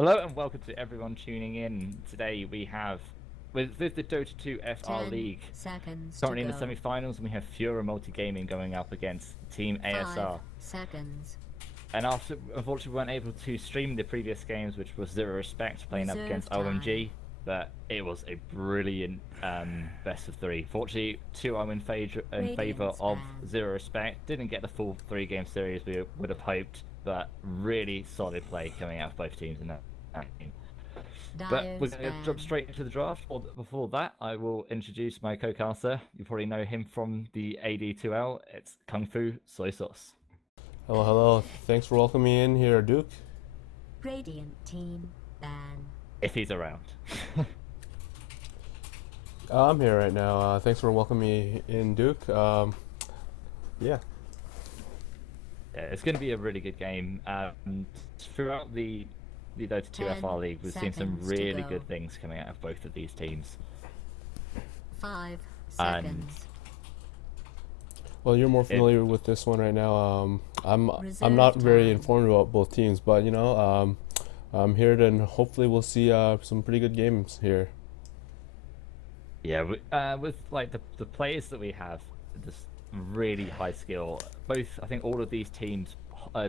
Hello and welcome to everyone tuning in. Today we have, with the DotA2.fr League, seconds to currently in the go. semi-finals, and we have Fureur Multigaming going up against Team 5 ASR. seconds. And after, unfortunately, we weren't able to stream the previous games, which was Zero Respect playing up Reserve against time. OMG, but it was a brilliant best of three. Fortunately, 2-0 in favor of Zero Respect. Didn't get the full 3-game series we would have hoped, but really solid play coming out of both teams in that game. But we're going to jump straight into the draft. Before that, I will introduce my co-caster. You probably know him from the AD2L. It's KungFuSoySauce. Hello, hello. Thanks for welcoming me in here, Duke. Radiant team ban. If he's around. I'm here right now. Thanks for welcoming me in, Duke. Yeah. Yeah, it's going to be a really good game. Throughout the DotA2.fr League, we've seen some really good things coming out of both of these teams. 5 seconds. Well, you're more familiar with this one right now. I'm not very informed about both teams, but you know, I'm here to, and hopefully we'll see some pretty good games here. Yeah, with like the players that we have, just really high skill. Both, I think, all of these teams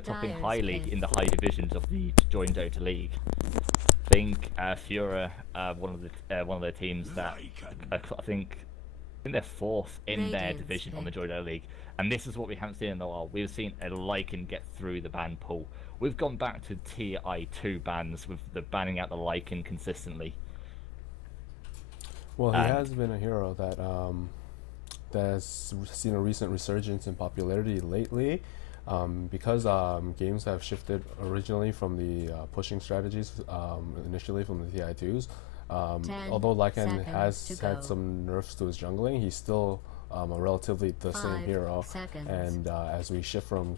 topping highly in the high divisions of the joint Dota League. I think Fureur, one of the teams that I think they're fourth in their division on the Dota League, and this is what we haven't seen in a while. We've seen a Lycan get through the ban pool. We've gone back to TI2 bans with the banning out the Lycan consistently. Well, he has been a hero that has seen a recent resurgence in popularity lately, because games have shifted originally from the pushing strategies, initially from the TI2s. Although Lycan has had some nerfs to his jungling, he's still a relatively the same hero. And as we shift from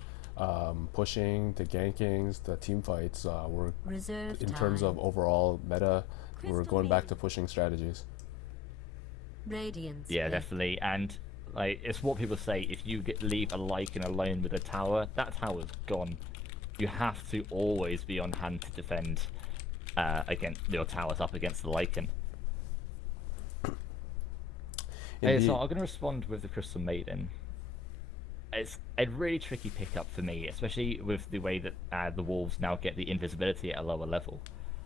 pushing to gankings to team fights, we're in terms of overall meta, we're going back to pushing strategies. Yeah, definitely. And like, it's what people say, if you leave a Lycan alone with a tower, that tower's gone. You have to always be on hand to defend against your towers up against the Lycan. Hey, so I'm going to respond with the Crystal Maiden. It's a really tricky pickup for me, especially with the way that the Wolves now get the invisibility at a lower level.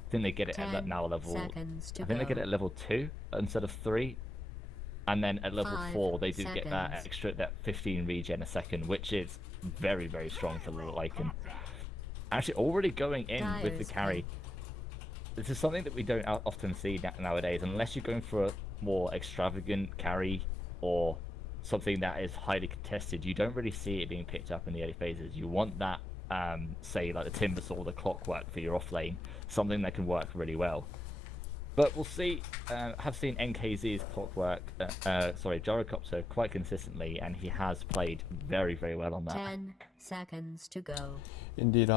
I think they get it at now level. I think they get it at level 2 instead of 3. And then at level 4, they do get that extra, that 15 regen a second, which is very, very strong for the Lycan. Actually, already going in with the carry. This is something that we don't often see nowadays, unless you're going for a more extravagant carry or something that is highly contested. You don't really see it being picked up in the early phases. You want that, say, like the Timbersaw or the Clockwork for your off lane, something that can work really well. But we'll see. Have seen NKZ's Clockwork, Gyrocopter quite consistently, and he has played very, very well on that. 10 seconds to go. Indeed.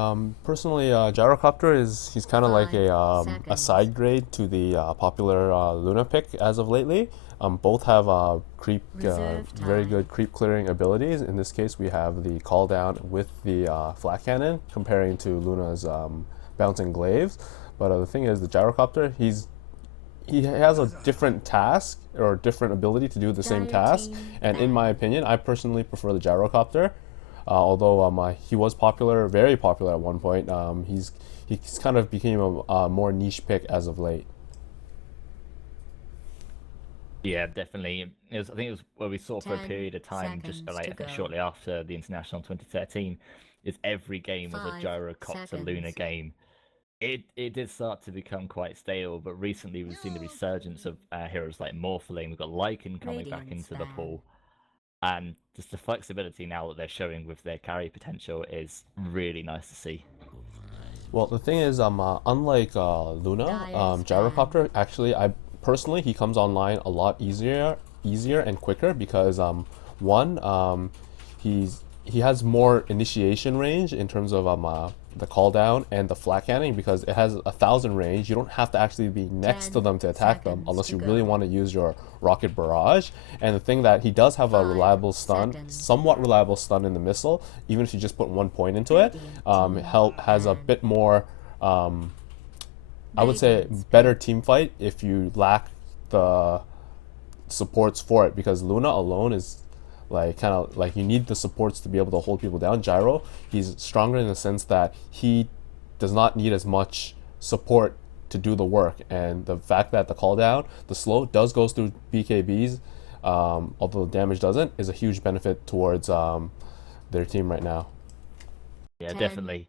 Personally, Gyrocopter he's kind of like a side grade to the popular Luna pick as of lately. Both have very good creep clearing abilities. In this case, we have the call down with the flat cannon, comparing to Luna's bouncing glaives. But the thing is, the Gyrocopter, he has a different task or different ability to do the same task, and in my opinion, I personally prefer the Gyrocopter. Although he was popular, very popular at one point, he's kind of became a more niche pick as of late. Yeah, definitely. I think it was where we saw for a period of time, just like shortly after the International in 2013, is every game was a Gyrocopter Luna game. It did start to become quite stale, but recently we've seen the resurgence of heroes like Morphaling. We've got Lycan coming back into the pool, and just the flexibility now that they're showing with their carry potential is really nice to see. Well, the thing is, unlike Luna, Gyrocopter, actually, personally, he comes online a lot easier and quicker because one, he has more initiation range in terms of the call down and the flat cannon, because it has 1,000 range. You don't have to actually be next to them to attack them unless you really want to use your rocket barrage. And the thing that he does have a reliable stun, somewhat reliable stun in the missile, even if you just put 1 point into it, has a bit more I would say better team fight if you lack the supports for it, because Luna alone is like kind of like you need the supports to be able to hold people down. Gyro, he's stronger in the sense that he does not need as much support to do the work, and the fact that the call down, the slow does goes through BKBs, although the damage doesn't, is a huge benefit towards their team right now. Yeah, definitely.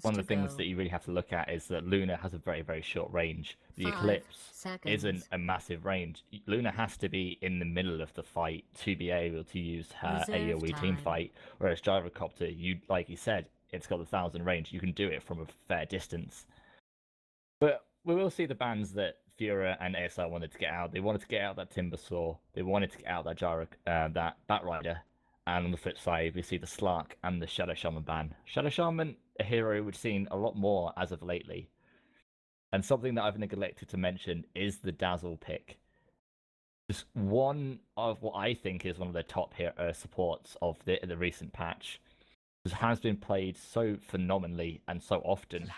One of the things that you really have to look at is that Luna has a very, very short range. The Eclipse isn't a massive range. Luna has to be in the middle of the fight to be able to use her AoE team fight, whereas Gyrocopter, like you said, it's got 1,000 range. You can do it from a fair distance. But we will see the bans that Fureur and ASR wanted to get out. They wanted to get out that Timber Saw. They wanted to get out that Batrider. And on the flip side, we see the Slark and the Shadow Shaman ban. Shadow Shaman, a hero we've seen a lot more as of lately. And something that I've neglected to mention is the Dazzle pick. Just one of what I think is one of the top supports of the recent patch. This has been played so phenomenally and so often.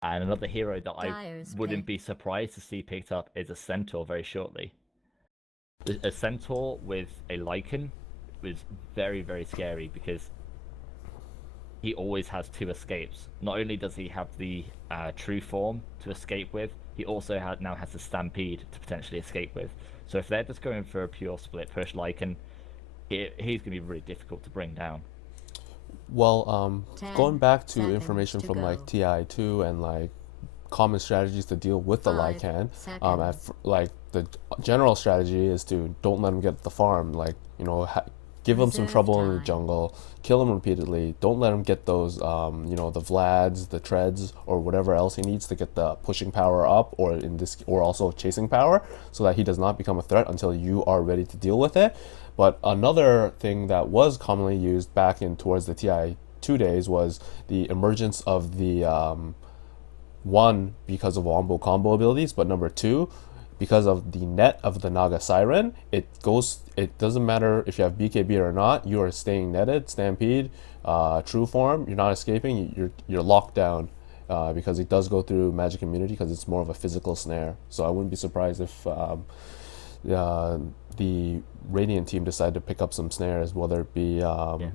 And another hero that I wouldn't be surprised to see picked up is a Centaur very shortly. A Centaur with a Lycan was very, very scary because he always has 2 escapes. Not only does he have the true form to escape with, he also now has the Stampede to potentially escape with. So if they're just going for a pure split push Lycan, he's going to be really difficult to bring down. Well, going back to information from like TI2 and like common strategies to deal with the Lycan, like the general strategy is to don't let him get the farm. Like, you know, give him some trouble in the jungle, kill him repeatedly. Don't let him get those, you know, the Vlads, the Treads, or whatever else he needs to get the pushing power up, or also chasing power, so that he does not become a threat until you are ready to deal with it. But another thing that was commonly used back in towards the TI2 days was the emergence of the one, because of wombo combo abilities, but number 2, because of the net of the Naga Siren. It doesn't matter if you have BKB or not, you are staying netted, Stampede, true form, you're not escaping, you're locked down, because it does go through magic immunity because it's more of a physical snare. So I wouldn't be surprised if the Radiant team decided to pick up some snares, whether it be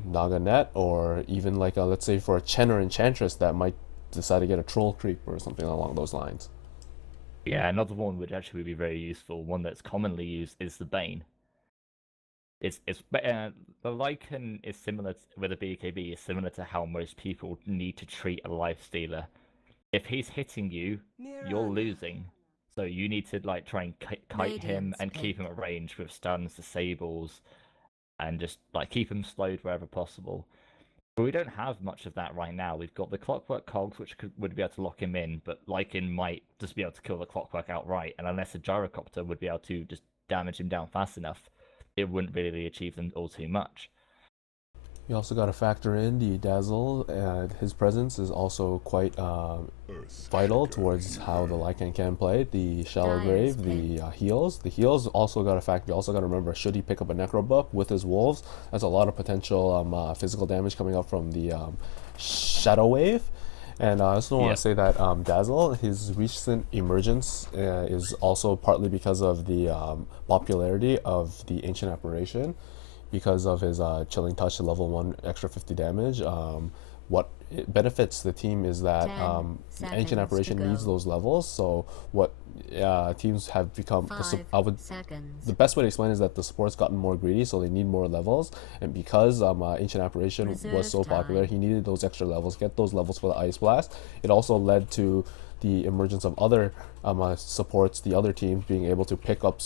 Naga net, or even like let's say for a Chen or Enchantress that might decide to get a Troll Creep or something along those lines. Yeah, another one which actually would be very useful, one that's commonly used, is the Bane. The Lycan is similar with a BKB is similar to how most people need to treat a life stealer. If he's hitting you, you're losing. So you need to like try and kite him and keep him at range with stuns, disables, and just like keep him slowed wherever possible. But we don't have much of that right now. We've got the Clockwork Cogs, which would be able to lock him in, but Lycan might just be able to kill the Clockwork outright, and unless a Gyrocopter would be able to just damage him down fast enough, it wouldn't really achieve them all too much. You also got to factor in the Dazzle, and his presence is also quite vital towards how the Lycan can play. The Shallow Grave, the heals. The heals also got to factor. You also got to remember, should he pick up a Necro Book with his Wolves, that's a lot of potential physical damage coming up from the Shadow Wave. And I also want to say that Dazzle, his recent emergence is also partly because of the popularity of the Ancient Apparition. Because of his Chilling Touch to level 1 extra 50 damage. What it benefits the team is that Ancient Apparition needs those levels. So what teams have become, the best way to explain is that the support's gotten more greedy, so they need more levels. And because Ancient Apparition was so popular, he needed those extra levels, get those levels for the Ice Blast. It also led to the emergence of other supports, the other teams being able to pick up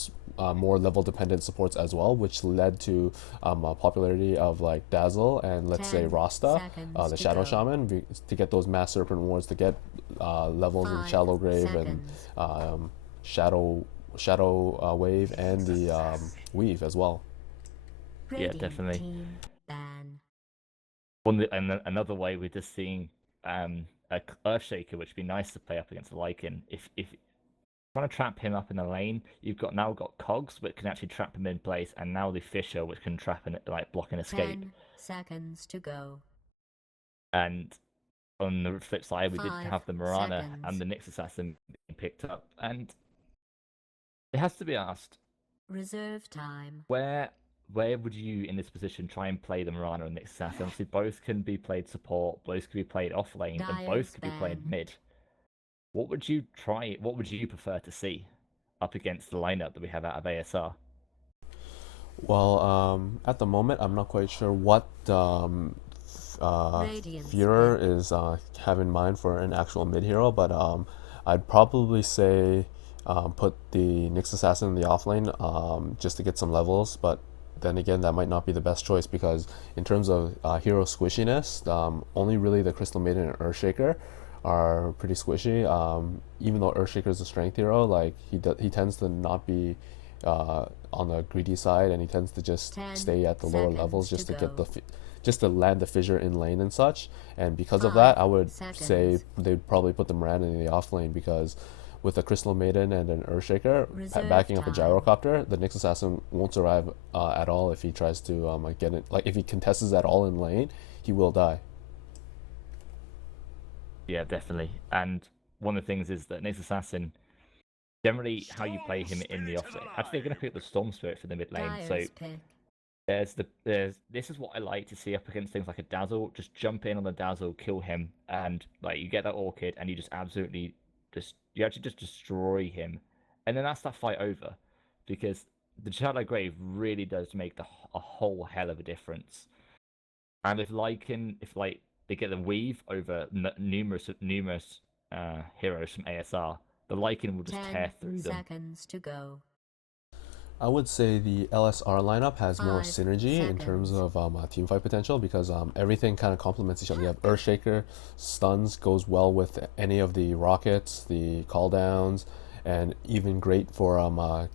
more level dependent supports as well, which led to popularity of like Dazzle and let's say Rasta, the Shadow Shaman, to get those Mass Serpent Wards, to get levels in Shallow Grave and Shadow Wave and the Weave as well. Yeah, definitely. Another way we're just seeing a Earthshaker, which would be nice to play up against a Lycan. If trying to trap him up in the lane, you've now got Cogs, which can actually trap him in place, and now the Fisher, which can trap and like block an escape. 10 seconds to go. And on the flip side, we did 5 have the Mirana seconds. and the Nyx Assassin being picked up, and it has to be asked, Reserve time. where would you in this position try and play the Mirana and Nyx Assassin? Obviously, both can be played support, both can be played off lane, and Dyer's both can be played banned. mid. What would you try? What would you prefer to see up against the lineup that we have out of ASR? Well, at the moment, I'm not quite sure what Radiant's Fureur is have in mind for an actual mid hero, but I'd probably say put the Nyx Assassin in the offlane just to get some levels, but then again, that might not be the best choice because in terms of hero squishiness, only really the Crystal Maiden and Earthshaker are pretty squishy. Even though Earthshaker is a strength hero, like he tends to not be on the greedy side, and he tends to just 10 stay at the lower seconds levels just to to get go. just to land the fissure in lane and such. And because of 5 that, I would say seconds. they'd probably put the Miranda in the off lane because with a Crystal Maiden and an Earthshaker Reserve backing up a time. Gyrocopter, the Nyx Assassin won't survive at all if he tries to get it. Like if he contests at all in lane, he will die. Yeah, definitely. And one of the things is that Nyx Assassin, generally how you play him in the offlane. Actually, they're going to pick the Storm Spirit for the mid lane. So Dyer's pick. this is what I like to see up against things like a Dazzle. Just jump in on the Dazzle, kill him, and like you get that Orchid, and you just absolutely you actually just destroy him, and then that's that fight over, because the Shadow Grave really does make a whole hell of a difference. And if they get the weave over numerous heroes from ASR, the Lycan will just 10 tear through them. seconds to go. I would say the LSR lineup has more 5 synergy in terms seconds. of team fight potential because everything kind of complements each other. You have Earthshaker, stuns goes well with any of the rockets, the call downs, and even great for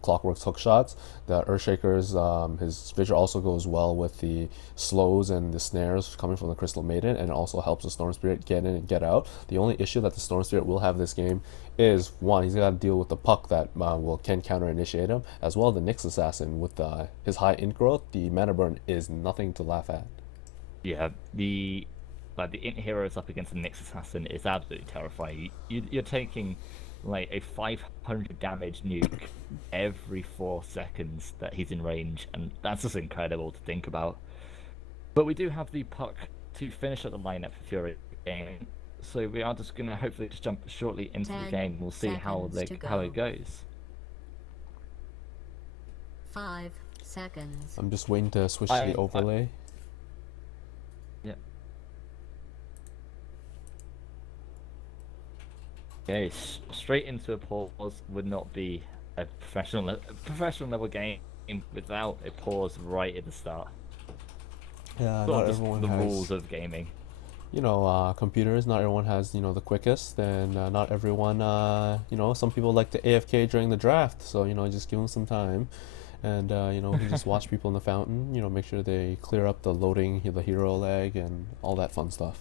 Clockwork's hook shots. The Earthshaker's his Fissure also goes well with the slows and the snares coming from the Crystal Maiden, and it also helps the Storm Spirit get in and get out. The only issue that the Storm Spirit will have this game is one, he's got to deal with the puck that can counter initiate him, as well as the Nyx Assassin with his high int growth. The mana burn is nothing to laugh at. Yeah, the int heroes up against the Nyx Assassin is absolutely terrifying. You're taking like a 500 damage nuke every 4 seconds that he's in range, and that's just incredible to think about. But we do have the puck to finish up the lineup for Fury game, so we are just gonna hopefully just jump shortly into the 10 game. We'll see how seconds to how go. it goes. 5 seconds. I'm just waiting to switch to the overlay. Yeah. Okay, straight into a pause would not be a professional level game without a pause right at the start. Yeah, Sort not of just everyone the has. rules of gaming. Computers. Not everyone has the quickest, and not everyone. Some people like to AFK during the draft, so just give them some time, and we can just watch people in the fountain. Make sure they clear up the loading, the hero lag, and all that fun stuff.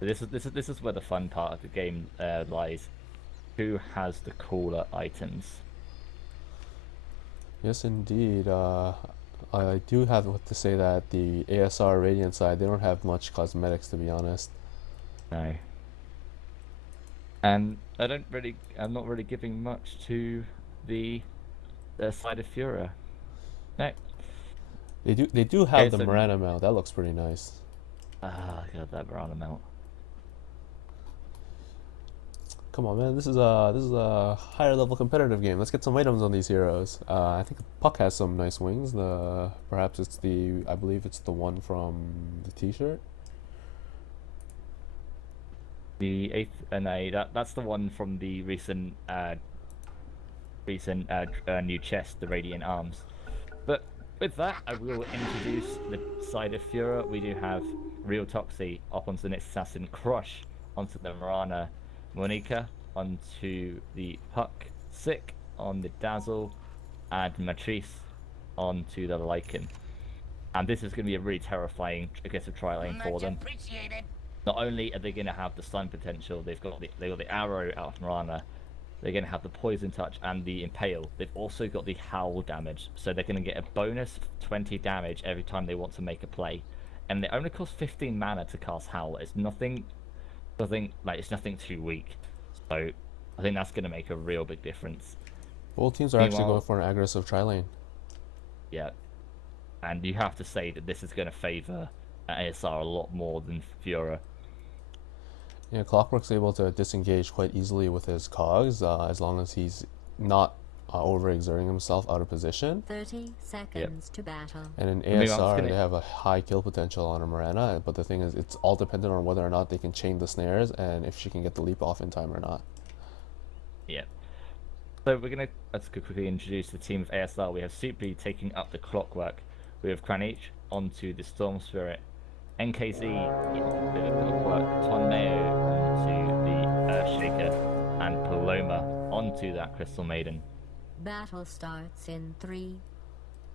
So this is where the fun part of the game lies. Who has the cooler items? Yes, indeed. I do have to say that the ASR Radiant side, they don't have much cosmetics, to be honest. No. And I'm not really giving much to the side of Fureur. No. They do have Okay, the so- Miranda mount. That looks pretty nice. Ah, God, that Mirana mount. Come on, man. This is a higher level competitive game. Let's get some items on these heroes. I think Puck has some nice wings. I believe it's the one from the T-shirt. The 8th, no, that's the one from the recent new chest, the Radiant Arms. But with that, I will introduce the side of Fureur. We do have Real Toxie up onto the Nyx Assassin, Crush onto the Mirana, Monica onto the Puck, Sick on the Dazzle, and Matrice onto the Lycan. And this is going to be a really terrifying aggressive trial lane for them. Not only are they going to have the stun potential, they've got the arrow out of Mirana, they're going to have the poison touch and the impale. They've also got the howl damage, so they're going to get a bonus 20 damage every time they want to make a play. and it only costs 15 mana to cast Howl. It's nothing too weak. So I think that's going to make a real big difference. Both teams are actually going for an aggressive tri-lane. Yeah, and you have to say that this is going to favor ASR a lot more than Fureur. Yeah, Clockwork's able to disengage quite easily with his cogs as long as he's not overexerting himself out of position. 30 seconds to battle. And in ASR, they have a high kill potential on a Mirana, but the thing is, it's all dependent on whether or not they can chain the snares and if she can get the leap off in time or not. Yeah. So let's quickly introduce the team of ASR. We have Supli taking up the Clockwork. We have Kranich onto the Storm Spirit. NKZ onto the Clockwork. Tonmeo onto the Earthshaker. And Paloma onto that Crystal Maiden. Battle starts in 3,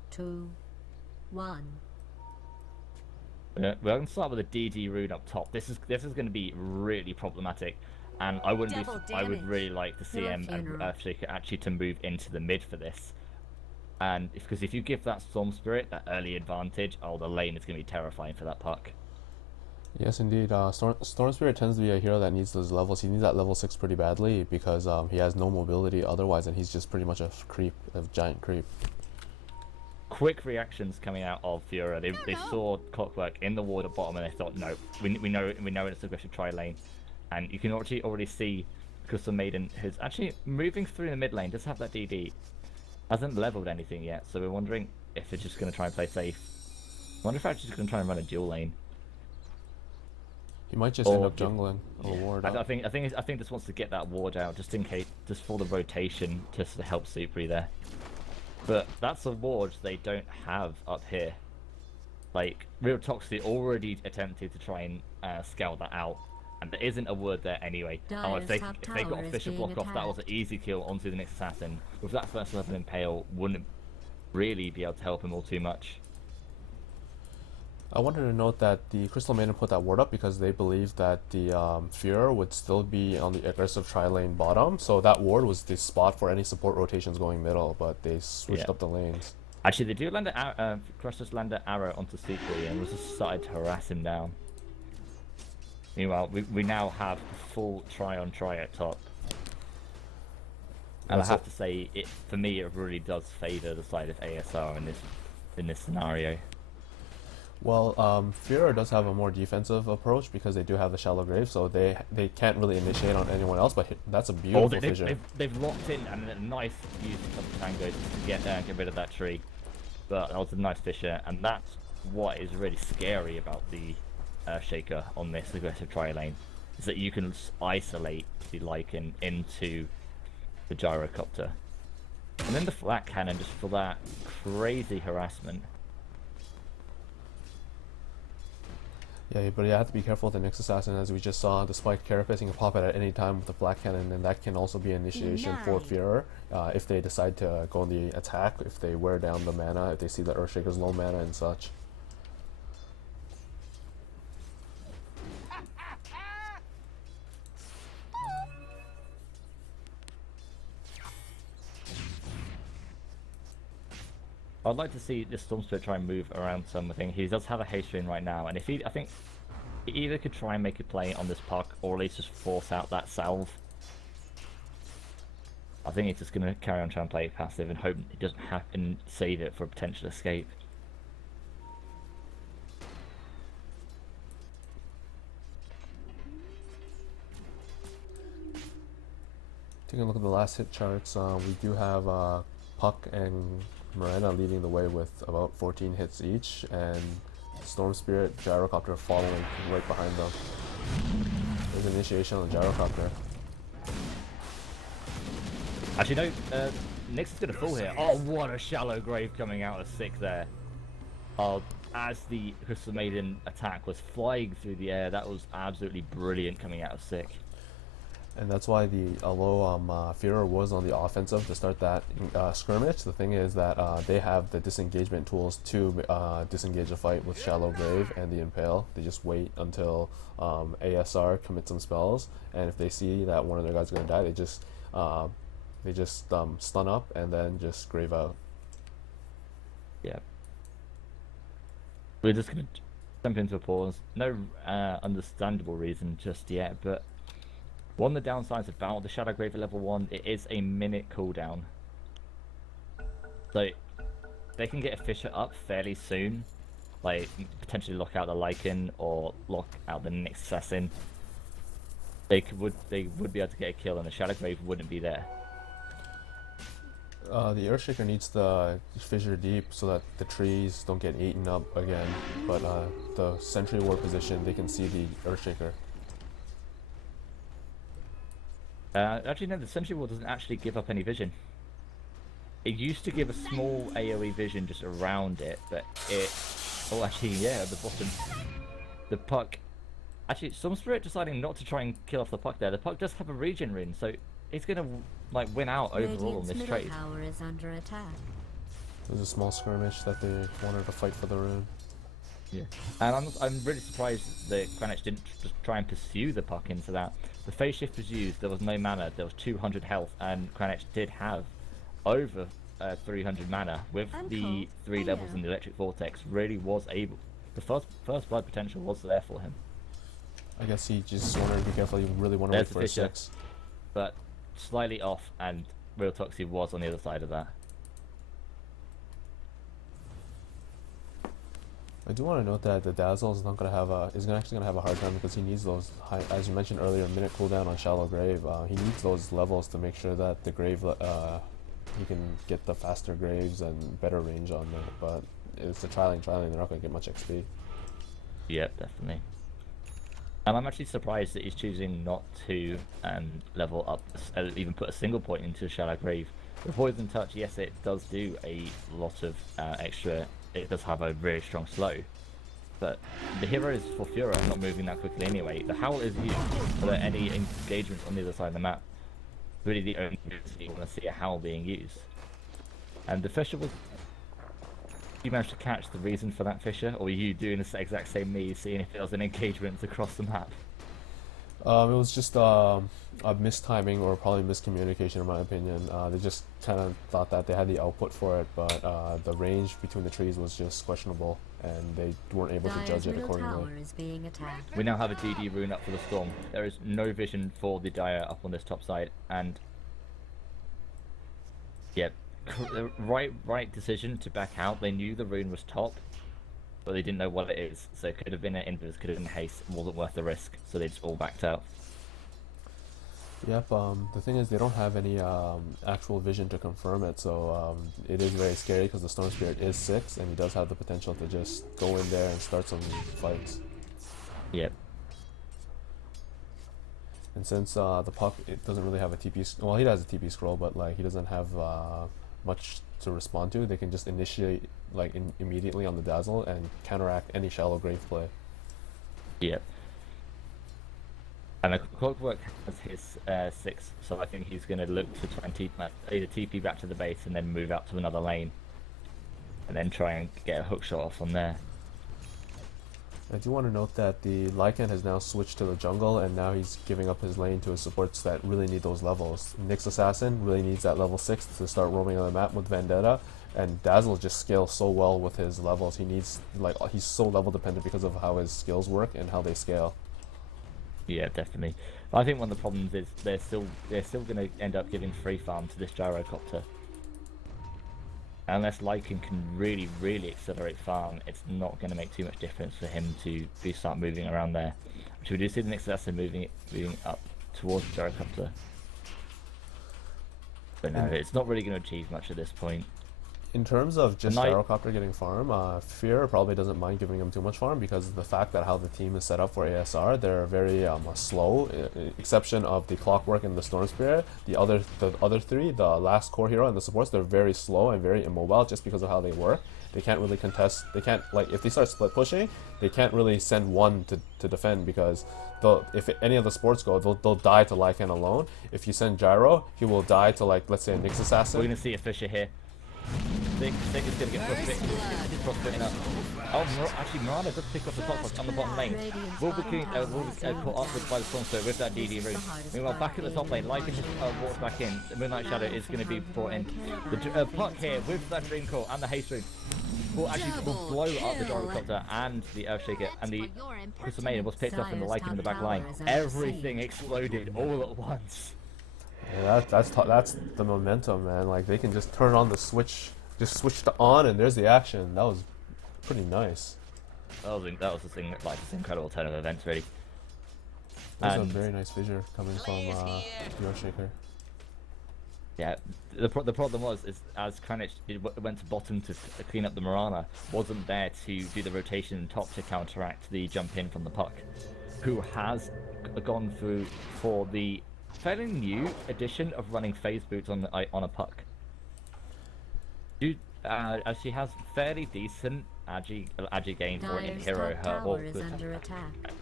2, 1. We're going to start with a DD rune up top. This is going to be really problematic, and I would really like the CM and Earthshaker actually to move into the mid for this, and because if you give that Storm Spirit that early advantage, the lane is going to be terrifying for that puck. Yes, indeed. Storm Spirit tends to be a hero that needs those levels. He needs that level 6 pretty badly because he has no mobility otherwise, and he's just pretty much a giant creep. Quick reactions coming out of Fureur. They saw Clockwork in the ward at bottom, and they thought, no, we know it's aggressive tri lane, and you can already see Crystal Maiden, who's actually moving through the mid lane, does have that DD, hasn't leveled anything yet, so we're wondering if they're just going to try and play safe. I wonder if they're actually just going to try and run a dual lane. He might just end up jungling a ward out. I think this wants to get that ward out just in case, just for the rotation, just to help Supri there. But that's a ward they don't have up here. Like, Real Toxic already attempted to try and scale that out, and there isn't a ward there anyway. If they got Fisher Block off, that was an easy kill onto the next assassin. With that first level Impale, wouldn't really be able to help him all too much. I wanted to note that the Crystal Maiden put that ward up because they believed that the Fureur would still be on the aggressive tri-lane bottom, so that ward was the spot for any support rotations going middle, but they switched up the lanes. Actually, they do land Crusher's land an arrow onto Supli and was just started to harass him down. Meanwhile, we now have full try-on-try at top. And I have to say, for me, it really does favour the side of ASR in this scenario. Well, Fureur does have a more defensive approach because they do have the shallow grave, so they can't really initiate on anyone else, but that's a beautiful vision. They've locked in, and a nice use of the tango to get rid of that tree. But that was a nice fissure, and that's what is really scary about the Shaker on this aggressive tri-lane, is that you can isolate the Lycan into the Gyrocopter. And then the flat cannon just for that crazy harassment. Yeah, but you have to be careful with the next assassin, as we just saw. The spiked carapace can pop it at any time with the flat cannon, and that can also be initiation for Fureur if they decide to go on the attack, if they wear down the mana, if they see the Earthshaker's low mana and such. I'd like to see the Storm Spirit try and move around something. He does have a haste ring right now, and I think he either could try and make a play on this puck, or at least just force out that salve. I think he's just going to carry on trying to play passive and hope he doesn't happen to save it for a potential escape. Taking a look at the last hit charts, we do have Puck and Miranda leading the way with about 14 hits each, and Storm Spirit, Gyrocopter following right behind them. There's initiation on the Gyrocopter. Actually, no, Nyx is going to fall here. Oh, what a shallow grave coming out of sick there. As the Crystal Maiden attack was flying through the air, that was absolutely brilliant coming out of sick. And that's why although Fureur was on the offensive to start that skirmish, the thing is that they have the disengagement tools to disengage a fight with Shallow Grave and the Impale. They just wait until ASR commits some spells, and if they see that one of their guys is going to die, they just stun up and then just grave out. Yeah. We're just going to jump into a pause. No understandable reason just yet, but one of the downsides about the Shadow Grave at level 1, it is a minute cooldown. So they can get a Fissure up fairly soon, like potentially lock out the Lycan or lock out the next assassin. They would be able to get a kill, and the Shadow Grave wouldn't be there. The Earthshaker needs the Fissure deep so that the trees don't get eaten up again. But the Sentry Ward position, they can see the Earthshaker. Actually, no, the Sentry Ward doesn't actually give up any vision. It used to give a small AoE vision just around it, but it... Oh, actually, yeah, at the bottom. The puck... Actually, Storm Spirit deciding not to try and kill off the puck there. The puck does have a regen rune, so it's going to like win out overall on this trade. Tower is under attack. There's a small skirmish that they wanted to fight for the rune. Yeah, and I'm really surprised that Kranich didn't just try and pursue the puck into that. The phase shift was used, there was no mana, there was 200 health, and Kranich did have over 300 mana with the 3 levels in the electric vortex. Really was able. The first blood potential was there for him. I guess he just wanted to be careful. He really wanted to wait for a 6. But slightly off, and Real Toxie was on the other side of that. I do want to note that the Dazzle is not going to have actually going to have a hard time because he needs those high, as you mentioned earlier, minute cooldown on Shallow Grave. He needs those levels to make sure that the grave he can get the faster graves and better range on them. But it's a trialing. They're not going to get much XP. Yep, definitely. And I'm actually surprised that he's choosing not to level up, even put a single point into Shallow Grave. The Poison Touch, yes, it does do a lot of extra. It does have a very strong slow, but the hero is for Fureur, not moving that quickly anyway. The Howl is used for any engagement on the other side of the map. Really, the only reason you want to see a Howl being used. And the Fissure was. You managed to catch the reason for that Fissure, or were you doing the exact same me, seeing if there was an engagement across the map? It was just a mistiming or probably miscommunication in my opinion. They just kind of thought that they had the output for it, but the range between the trees was just questionable, and they weren't able to judge it accordingly. We now have a DD rune up for the Storm. There is no vision for the Dire up on this top side, and yep. Right decision to back out. They knew the rune was top, but they didn't know what it is. So it could have been an invis, could have been haste. It wasn't worth the risk, so they just all backed out. Yep. The thing is, they don't have any actual vision to confirm it, so it is very scary because the Storm Spirit is 6, and he does have the potential to just go in there and start some fights. Yep. And since the puck, it doesn't really have a TP. Well, he has a TP scroll, but like he doesn't have much to respond to. They can just initiate immediately on the Dazzle and counteract any Shallow Grave play. Yep. And Clockwork has his 6, so I think he's going to look to try and either TP back to the base and then move out to another lane, and then try and get a hook shot off from there. I do want to note that the Lycan has now switched to the jungle, and now he's giving up his lane to his supports that really need those levels. Nyx Assassin really needs that level 6 to start roaming on the map with Vendetta, and Dazzle just scales so well with his levels. He needs, he's so level dependent because of how his skills work and how they scale. Yeah, definitely. I think one of the problems is they're still going to end up giving free farm to this Gyrocopter. Unless Lycan can really accelerate farm, it's not going to make too much difference for him to start moving around there. Which we do see the next assassin moving up towards the Gyrocopter. But no, it's not really going to achieve much at this point. In terms of just Gyrocopter getting farm, Fear probably doesn't mind giving him too much farm because of the fact that how the team is set up for ASR, they're very slow, exception of the Clockwork and the Storm Spirit. The other 3, the last core hero and the supports, they're very slow and very immobile just because of how they work. They can't really contest, they can't, if they start split pushing, they can't really send one to defend because if any of the sports go, they'll die to Lycan alone. If you send Gyro, he will die to let's say a Nyx Assassin. We're going to see a Fissure here. Sig is going to get frostbitten up. Oh, actually, Miranda does pick up the top on the bottom lane. Will be caught up by the Storm Spirit with that DD room. Meanwhile, back at the top lane, Lycan just walks back in. The Moonlight Shadow is going to be brought in. The puck here with that Dream Core and the haste rune. will actually will blow up the gyrocopter and the Earthshaker, and the Crystal Maiden was picked up in the Lycan in the back line. Everything exploded all at once. Yeah, that's the momentum, man. Like they can just turn on the switch, just switch to on, and there's the action. That was pretty nice. That was the thing, like this incredible turn of events, really. That was a very nice fissure coming from the Earthshaker. Yeah, the problem was, is as Kranich went to bottom to clean up the Mirana, wasn't there to do the rotation top to counteract the jump in from the puck, who has gone through for the fairly new addition of running phase boots on a puck. As she has fairly decent agi gain for an hero, her Hawk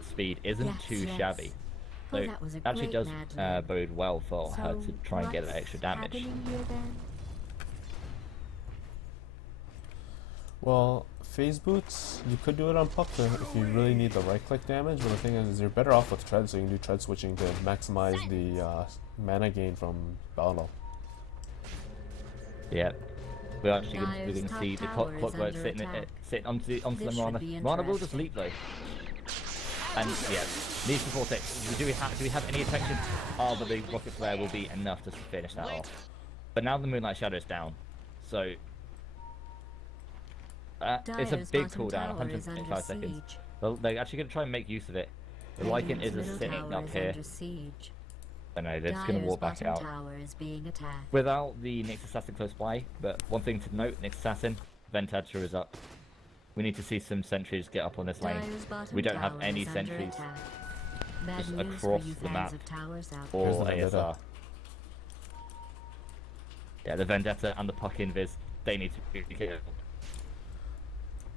speed isn't too shabby. So it actually does bode well for her to try and get that extra damage. Well, phase boots, you could do it on puck if you really need the right click damage, but the thing is you're better off with tread, so you can do tread switching to maximize the mana gain from battle. Yeah. We can see the clockwork sitting onto the Mirana. Mirana will just leap though. And yeah, needs to vortex. Do we have any attention? Oh, but the rocket flare will be enough to finish that off. But now the Moonlight Shadow is down, so it's a big cooldown, 125 seconds. They're actually going to try and make use of it. The Lycan is sitting up here. I know they're just going to walk back out without the Nyx Assassin close by. But one thing to note: Nyx Assassin, Ventager is up. We need to see some sentries get up on this lane. We don't have any sentries just across the map or ASR. Yeah, the Vendetta and the puck invis, they need to be careful.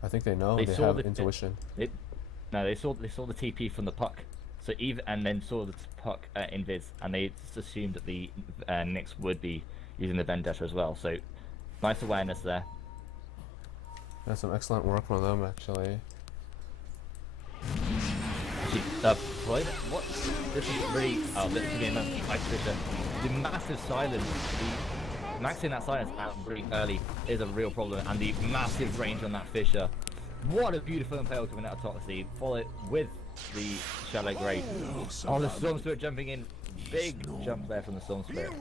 I think they know. They have intuition. They saw the TP from the puck, so and then saw the puck invis, and they just assumed that the Nyx would be using the Vendetta as well. So nice awareness there. That's some excellent work from them, actually. What? This is really. Oh, this is another nice fissure. The massive silence, maxing that silence out really early is a real problem, and the massive range on that fissure. What a beautiful impale coming out of Toxie, followed with the Shallow Grave. Oh, the Storm Spirit jumping in. Big jump there from the Storm Spirit.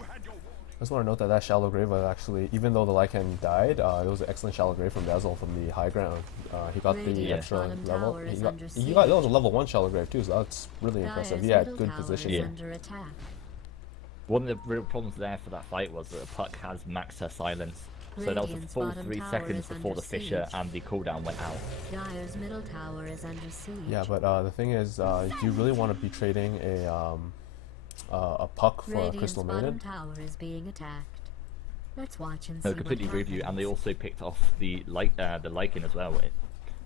I just want to note that Shallow Grave was actually, even though the Lycan died, it was an excellent Shallow Grave from Dazzle from the high ground. He got the extra level. That was a level 1 Shallow Grave too, so that's really impressive. He had good position. Yeah. One of the real problems there for that fight was that the puck has maxed her silence. So that was a full 3 seconds before the fissure and the cooldown went out. Yeah, but the thing is, do you really want to be trading a puck for a Crystal Maiden? No, completely agree with you, and they also picked off the Lycan as well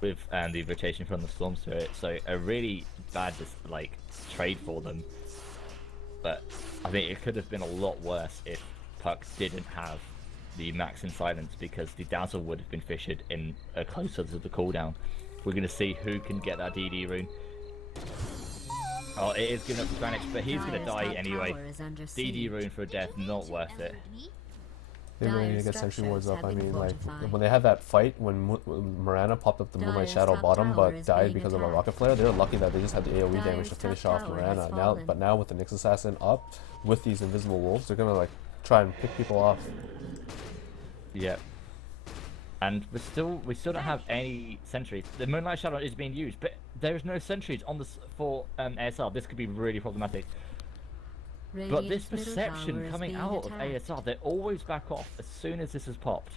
with the rotation from the Storm Spirit. So a really bad trade for them. But I think it could have been a lot worse if puck didn't have the max in silence, because the Dazzle would have been fissured in closer to the cooldown. We're going to see who can get that DD rune. Oh, it is giving up to Kranich, but he's going to die anyway. DD rune for a death, not worth it. They really need to get Sentry Wards up. I mean, like, when they had that fight, when Mirana popped up the Moonlight Shadow bottom, but died because of a Rocket Flare, they were lucky that they just had the AoE damage to finish off Mirana. Now with the Nyx Assassin up, with these Invisible Wolves, they're going to, like, try and pick people off. Yeah. And we still don't have any sentries. The Moonlight Shadow is being used, but there is no sentries on for ASR. This could be really problematic. But this perception coming out of ASR, they always back off as soon as this is popped.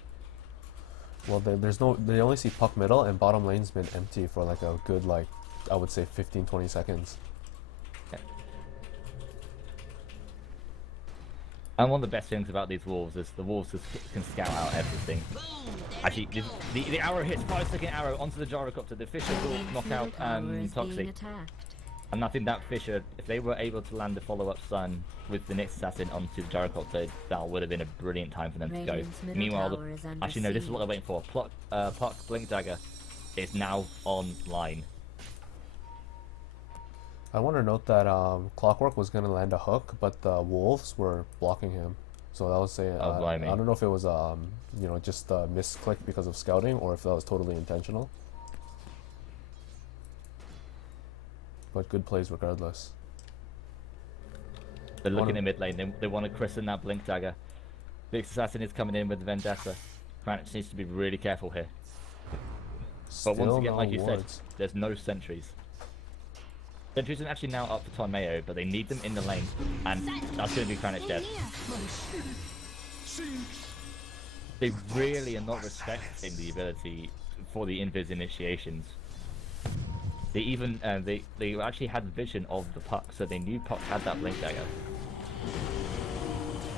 Well, they only see puck middle, and bottom lane's been empty for like a good, like, I would say 15-20 seconds. Yeah. And one of the best things about these wolves is the wolves can scout out everything. Actually, the arrow hits 5-second arrow onto the gyrocopter. The Fisher will knock out Toxic. And I think that Fisher, if they were able to land the follow-up stun with the Nyx Assassin onto the gyrocopter, that would have been a brilliant time for them to go. Meanwhile, actually no, this is what they're waiting for. Puck Blink Dagger is now online. I want to note that Clockwork was going to land a hook, but the wolves were blocking him. So that was saying, I don't know if it was you know, just a misclick because of scouting, or if that was totally intentional. But good plays regardless. They're looking in mid lane. They want to christen that Blink Dagger. Big Assassin is coming in with the Vendetta. Kranich needs to be really careful here. But once again, like you said, there's no sentries. Sentries are actually now up for Tornado, but they need them in the lane, and that's going to be Kranich dead. They really are not respecting the ability for the invis initiations. They even they actually had vision of the puck, so they knew puck had that Blink Dagger.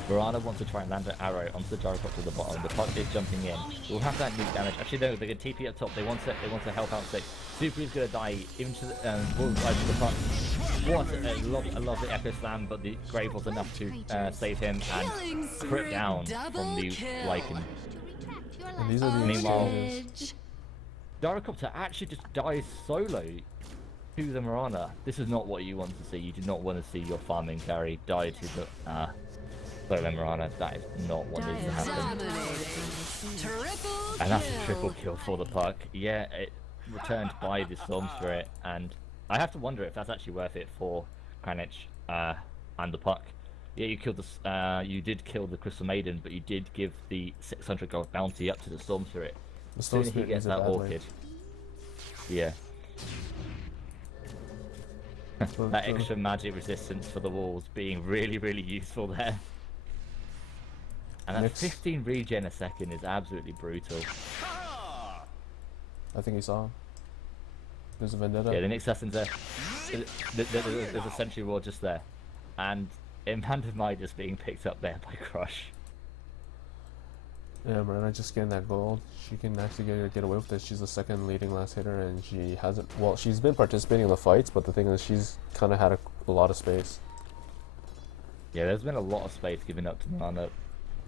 Vicara wants to try and land an arrow onto the gyrocopter at the bottom. The puck is jumping in. We'll have that nuke damage. Actually, no, they're going to TP up top. They want to help out 6. Super is going to die even to the to the puck. What a lovely Echo Slam, but the Grave was enough to save him and crit down from the Lycan. And these are the meanwhile, Gyrocopter actually just dies solo to the Mirana. This is not what you want to see. You do not want to see your farming carry die to the solo Mirana. That is not what needs to happen. And that's a triple kill for the puck. Yeah, it returned by the Storm Spirit, and I have to wonder if that's actually worth it for Kranich and the puck. Yeah, you killed the you did kill the Crystal Maiden, but you did give the 600 gold bounty up to the Storm Spirit. The Storm Spirit he gets that Orchid. Yeah. That extra magic resistance for the walls being really, really useful there. And that 15 regen a second is absolutely brutal. I think he saw him. There's a Vendetta. Yeah, the Nyx Assassin's there. There's a Sentry Ward just there. And Impandamide is being picked up there by Crush. Yeah, Mirana just getting that gold. She can actually get away with it. She's the second leading last hitter, and she hasn't. Well, she's been participating in the fights, but the thing is, she's kind of had a lot of space. Yeah, there's been a lot of space given up to Mirana.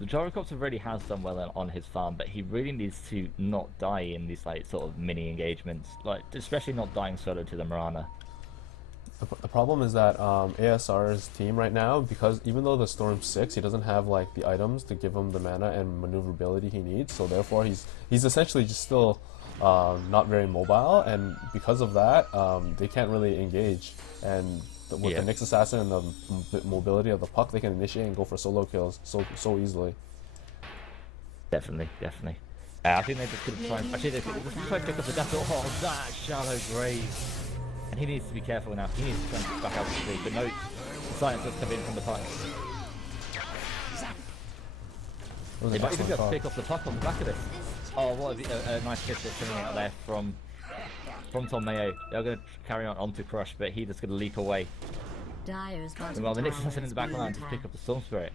The Gyrocopter really has done well on his farm, but he really needs to not die in these like sort of mini engagements, like especially not dying solo to the Mirana. The problem is that ASR's team right now, because even though the Storm's 6, he doesn't have like the items to give him the mana and maneuverability he needs, so therefore he's essentially just still not very mobile, and because of that, they can't really engage. And with the Nyx Assassin and the mobility of the puck, they can initiate and go for solo kills so easily. Definitely. I think they're just going to try and... Actually, they're going to try and pick up the death. Oh, that shallow grave. And he needs to be careful now. He needs to try and get back out to sea. But no, the science has come in from the puck. They might even be able to pick off the puck on the back of this. Oh, what a nice kiss that's coming out there from Tom Mayo. They're going to carry on onto Crush, but he's just going to leap away. Well, the Nyx Assassin in the back line to pick up the Storm Spirit.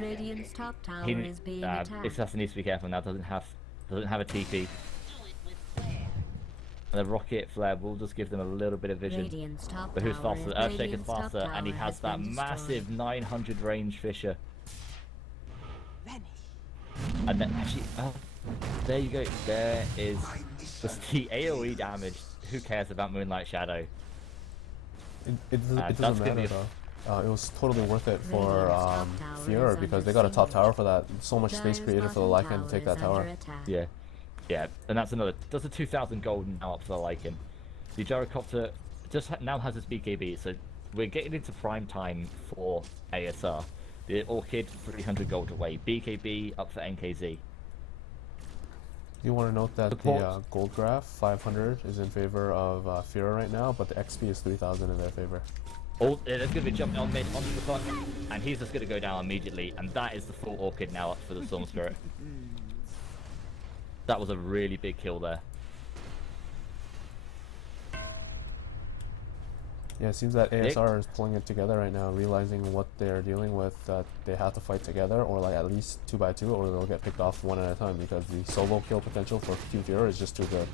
Radiant's top tower is being attacked. Assassin needs to be careful now. Doesn't have a TP. And the rocket flare will just give them a little bit of vision. But who's faster? Earthshaker's faster, and he has that massive 900 range Fissure. And then actually, there you go. There is just the AoE damage. Who cares about Moonlight Shadow? It doesn't matter though. It was totally worth it for Fureur because they got a top tower for that. So much space created for the Lycan to take that tower. Yeah, and that's another. Does a 2,000 gold now up for the Lycan. The Gyrocopter just now has its BKB, so we're getting into prime time for ASR. The Orchid 300 gold away, BKB up for NKZ. You want to note that the gold graph 500 is in favor of Fureur right now, but the XP is 3,000 in their favor. There's going to be jumping on mid onto the puck, and he's just going to go down immediately, and that is the full Orchid now up for the Storm Spirit. That was a really big kill there. Yeah, it seems that ASR is pulling it together right now, realizing what they're dealing with, that they have to fight together, or like at least 2x2, or they'll get picked off one at a time, because the solo kill potential for Team Fureur is just too good.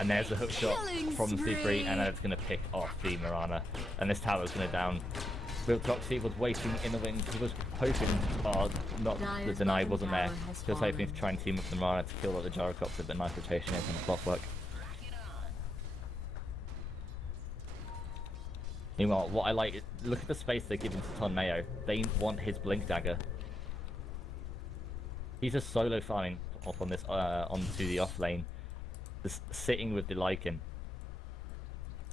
And there's the hook shot from the C3, and it's going to pick off the Mirana. And this tower's going to down. Wiltoxy was waiting in the wings. He was hoping, the deny wasn't there. He was hoping to try and team up the Mirana to kill the Gyrocopter, but nice rotation is on the clockwork. Meanwhile, what I like, look at the space they're giving to Tornado. They want his Blink Dagger. He's just solo farming off on this, onto the off lane. Just sitting with the Lycan.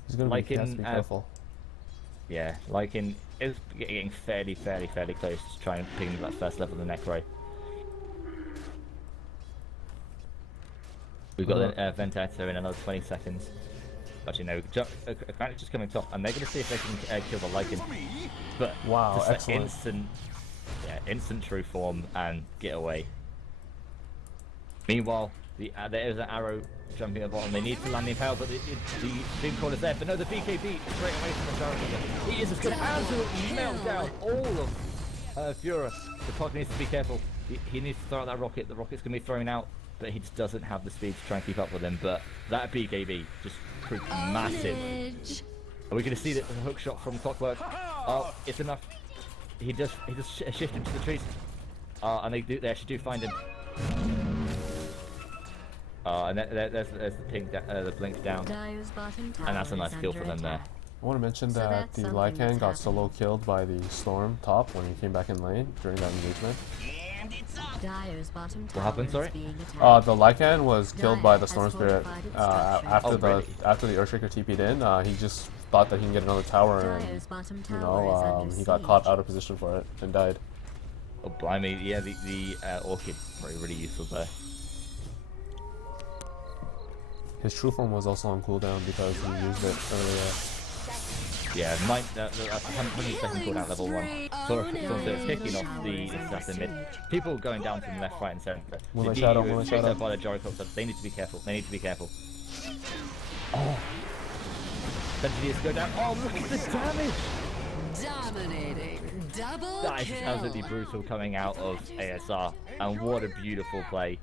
He's gonna be, he has to be careful. Yeah, Lycan is getting fairly close to trying to ping that first level of the Necro. We've got the Vendetta in another 20 seconds. Actually, no, Granite's just coming top, and they're going to see if they can kill the Lycan. But wow, just instant true form and get away. Meanwhile, there is an arrow jumping at the bottom. They need to land the impale, but the big call is there. But no, the BKB straight away from the Jarrett. He is just going to absolutely melt down all of Fureur. The Cog needs to be careful. He needs to throw out that rocket. The rocket's going to be thrown out, but he just doesn't have the speed to try and keep up with him. But that BKB just proved massive. Are we going to see the hook shot from Clockwork? Oh, it's enough. He just shifted to the trees. And they actually do find him. And there's the blink down, and that's a nice kill for them there. I want to mention that the Lycan got solo killed by the Storm top when he came back in lane during that engagement. What happened, sorry? The Lycan was killed by the Storm Spirit after the Earthshaker TP'd in. He just thought that he can get another tower, and he got caught out of position for it and died. Oh blimey, yeah, the Orchid really useful there. His true form was also on cooldown because he used it earlier. Yeah, that's 100-second cooldown level 1. So it's kicking off the assassin mid. People going down from left, right, and centre. Will they shadow? By the Jericho, they need to be careful. Oh! Sentinels go down. Oh, look at the damage! Dominating. Double that is absolutely brutal coming out of ASR. And what a beautiful play.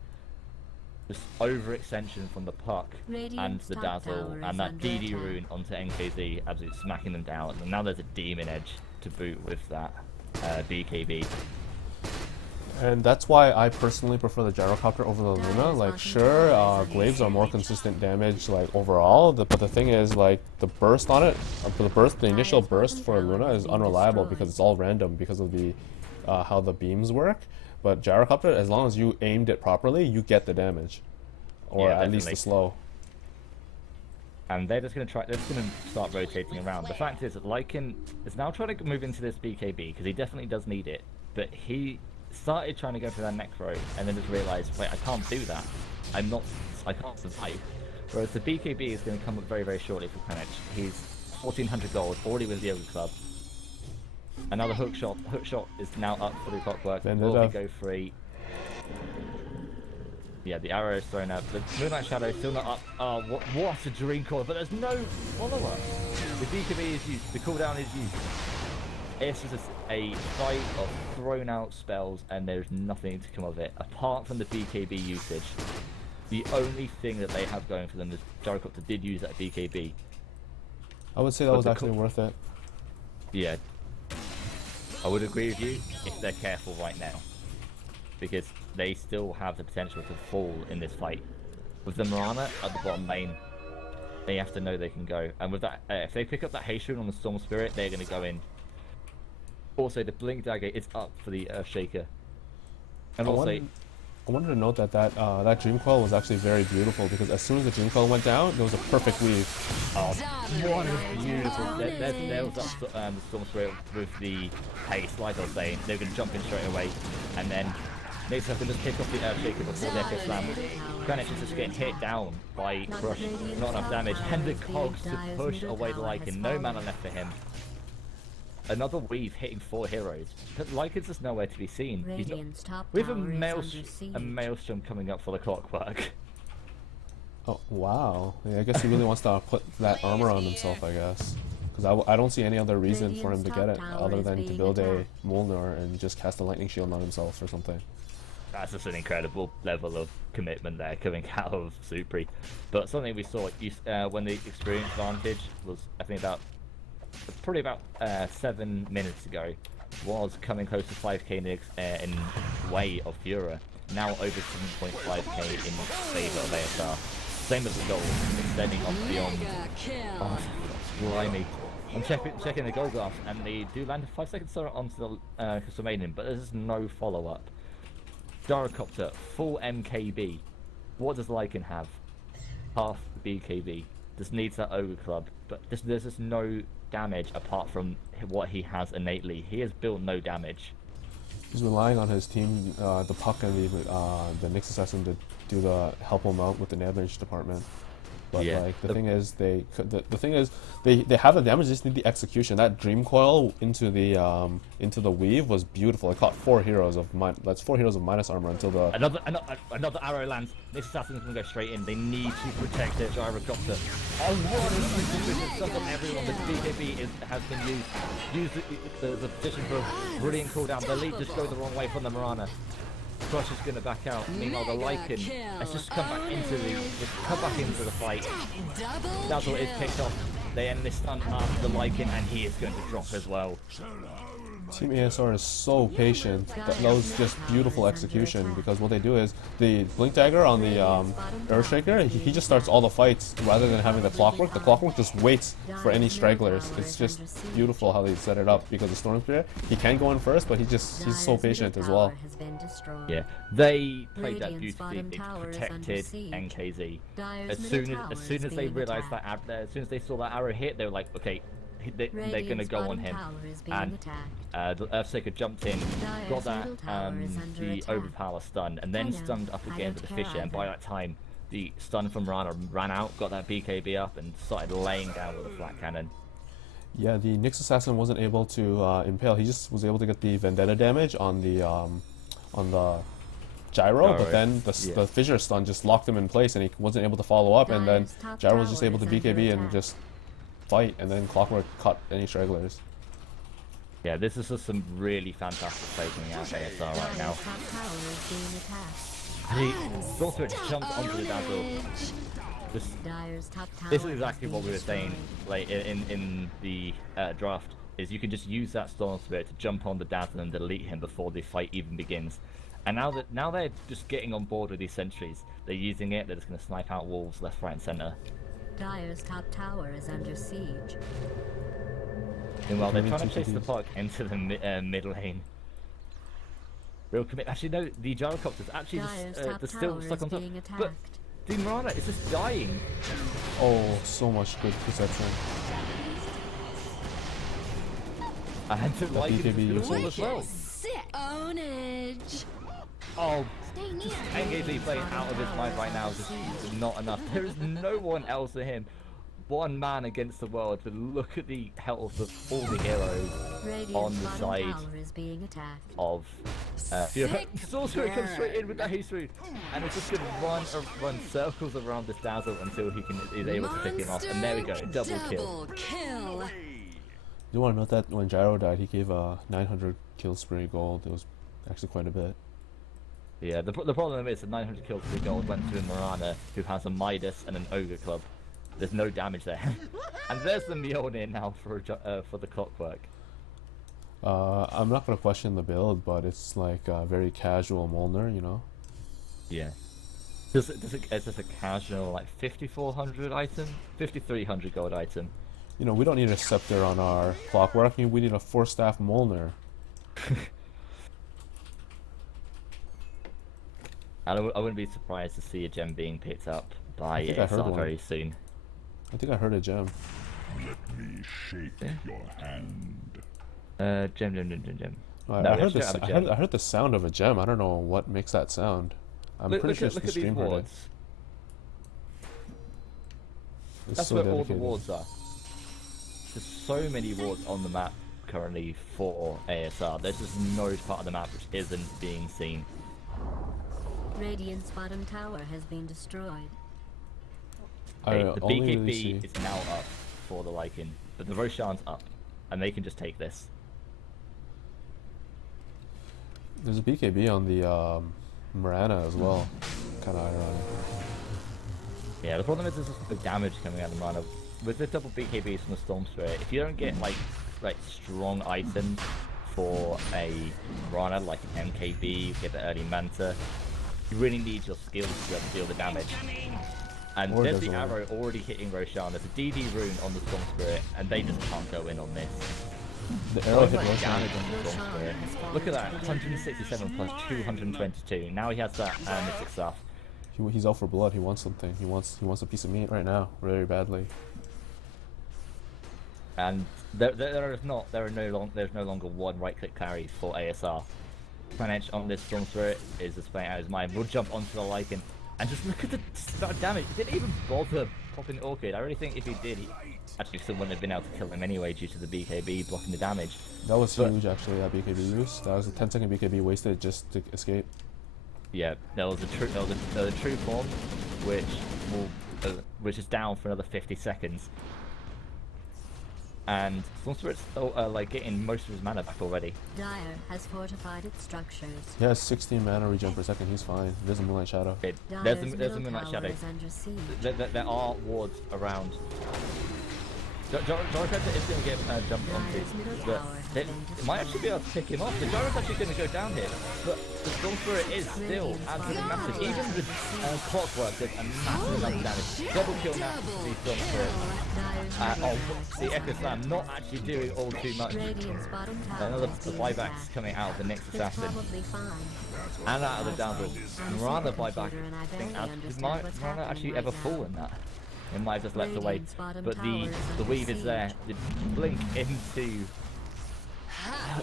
Just overextension from the puck and the dazzle and that DD rune onto NKZ, absolutely smacking them down. And now there's a demon edge to boot with that BKB. And that's why I personally prefer the Gyrocopter over the Luna. Like, sure, Glaives are more consistent damage, like, overall, but the thing is, like, the burst on it, the initial burst for Luna is unreliable because it's all random because of the how the beams work. But Gyrocopter, as long as you aimed it properly, you get the damage, or at least the slow. And they're just going to start rotating around. The fact is that Lycan is now trying to move into this BKB because he definitely does need it, but he started trying to go for that Necro and then just realized, wait, I can't do that. I can't survive. Whereas the BKB is going to come up very, very shortly for Kranich. He's 1400 gold, already with the Yoga Club. Another hook shot is now up for the Clockwork. Will he go free? Yeah, the arrow is thrown out. The Moonlight Shadow is still not up. Oh, what a dream call, but there's no follow-up. The BKB is used, the cooldown is used. It's just a fight of thrown out spells and there's nothing to come of it. Apart from the BKB usage, the only thing that they have going for them is Gyrocopter did use that BKB. I would say that was actually worth it. Yeah. I would agree with you if they're careful right now, because they still have the potential to fall in this fight. With the Mirana at the bottom lane, they have to know they can go. And with that, if they pick up that haste rune on the Storm Spirit, they're going to go in. Also, the Blink Dagger is up for the Earthshaker. And I wanted to note that that Dream Coil was actually very beautiful because as soon as the Dream Coil went down, there was a perfect weave. Oh, what a beautiful! There was that Storm Spirit with the haste, like I was saying. They're going to jump in straight away, and then next up, they just pick off the Earthshaker before their fifth slam. Kranich is just getting hit down by Crush, not enough damage, and the cogs to push away the Lycan. No mana left for him. Another weave hitting 4 heroes. But Lycan's just nowhere to be seen. We have a maelstrom coming up for the Clockwork. Oh wow! Yeah, I guess he really wants to put that armor on himself, I guess. Because I don't see any other reason for him to get it other than to build a Molnar and just cast a lightning shield on himself or something. That's just an incredible level of commitment there coming out of Supri. But something we saw when the experience advantage was, I think, probably about 7 minutes ago, was coming close to 5k in way of Fureur. Now over 7.5k in favour of ASR. Same as the goal, extending off beyond. Oh, blimey. I'm checking the gold glass, and they do land a 5-second stun onto the Crystal Maiden, but there's no follow-up. Gyrocopter, full MKB. What does Lycan have? Half BKB. Just needs that Ogre Club, but there's just no damage apart from what he has innately. He has built no damage. He's relying on his team, the Puck and the Nyx Assassin to do help him out with the damage department. But Yeah. like the thing is, they have the damage. They just need the execution. That Dream Coil into the weave was beautiful. It caught 4 heroes of that's 4 heroes of minus armor until the Another arrow lands. This assassin's gonna go straight in. They need to protect their gyrocopter. Oh, what a stuff on everyone. The BKB has been used. Use the position for a brilliant cooldown. The lead just goes the wrong way from the Mirana. Crush is gonna back out. Meanwhile, the Lycan has just come back into the fight. That's what is picked off. They end this stun after the Lycan, and he is going to drop as well. Team ASR is so patient. That was just beautiful execution, because what they do is the Blink Dagger on the Earthshaker, he just starts all the fights rather than having the Clockwork. The Clockwork just waits for any stragglers. It's just beautiful how they set it up, because the Storm Spirit, he can go in first, but he's so patient as well. Yeah, they played that beautifully. They protected NKZ. As soon as they realized that, as soon as they saw that arrow hit, they were like, okay, they're gonna go on him. And the Earthshaker jumped in, got that the overpower stun, and then stunned up again with the Fisher. And by that time, the stun from Rana ran out, got that BKB up, and started laying down with a flat cannon. Yeah, the Nyx Assassin wasn't able to impale. He just was able to get the Vendetta damage on the Gyro, but then the Fissure stun just locked him in place, and he wasn't able to follow up. And then Gyro was just able to BKB and just fight, and then Clockwork cut any stragglers. Yeah, this is just some really fantastic play coming out of ASR right now. He also jumped onto the Dazzle. This is exactly what we were saying, like in the draft. Is you can just use that Storm Spirit to jump on the Dazzle and delete him before the fight even begins. And now they're just getting on board with these sentries. They're using it. They're just going to snipe out wolves left, right, and center. Dire's top tower is under siege. Meanwhile, they're trying to chase the Puck into the mid lane. Real commit. Actually, no, the Gyrocopter's actually they're still stuck on top. But the Mirana is just dying. Oh, so much good perception. And the BKB usage as well. Ownage. Oh, NKZ playing out of his mind right now is just not enough. There is no one else to him. One man against the world, but look at the health of all the heroes on the side of Fureur. Sorcerer comes straight in with that haste rune, and it's just going to run circles around this Dazzle until is able to pick him off. And there we go, double kill. You want to note that when Gyro died, he gave a 900 kill spree gold. It was actually quite a bit. Yeah, the problem is that 900 kills for gold went to a Mirana who has a Midas and an Ogre Club. There's no damage there. And there's the Mjolnir now for the Clockwork. I'm not going to question the build, but it's like a very casual Mjolnir, you know? Yeah. Is this a casual, like, 5,400 item? 5,300 gold item? You know, we don't need a Scepter on our Clockwork. We need a 4-staff Mjolnir. I wouldn't be surprised to see a gem being picked up by ASR very soon. I think I heard a gem. Let me shake your hand. Gem. I heard the sound of a gem. I don't know what makes that sound. I'm pretty sure the stream heard it. That's where all the wards are. There's so many wards on the map currently for ASR. There's just no part of the map which isn't being seen. Radiant's bottom tower has been destroyed. Okay, the BKB is now up for the Lycan, but the Roshan's up, and they can just take this. There's a BKB on the Mirana as well. Kind of ironic. Yeah, the problem is there's just the damage coming out of the Mirana. With the double BKBs from the Storm Spirit, if you don't get like strong items for a Mirana, like an MKB, you get the early Manta, you really need your skills to be able to deal the damage. And Or there's does the it? arrow already hitting Roshan. There's a DD rune on the Storm Spirit, and they just can't go in on this. The arrow hit Like Roshan. damage on the Storm Spirit. Look at that, 167 plus 222. Now he has that Mystic Staff. He's out for blood. He wants something. He wants a piece of meat right now, very badly. And there's no longer one right-click carry for ASR. Manage on this Storm Spirit is just playing out his mind. We'll jump onto the Lycan and just look at the amount of damage. He didn't even bother popping Orchid. I really think if he did, actually someone would have been able to kill him anyway due to the BKB blocking the damage. That was huge, actually. That BKB use. That was a 10-second BKB wasted just to escape. Yeah, there was a true form, which is down for another 50 seconds. And Storm Spirit's like getting most of his mana back already. Dire has fortified its structures. He has 16 mana regen per second. He's fine. There's a Moonlight Shadow. There's a Moonlight Shadow. There are wards around. Gyroceptor is going to get jumped onto, but it might actually be able to pick him off. The Gyro's actually going to go down here, but the Storm Spirit is still absolutely massive. Even with Clockwork, there's a massive amount of damage. Double kill now for the Storm Spirit. The Echo Slam not actually doing all too much. Another buybacks coming out of the next assassin. And out of the downward. Mirana buyback. Did Mirana actually ever fall in that? It might have just leapt away, but the weave is there. The blink into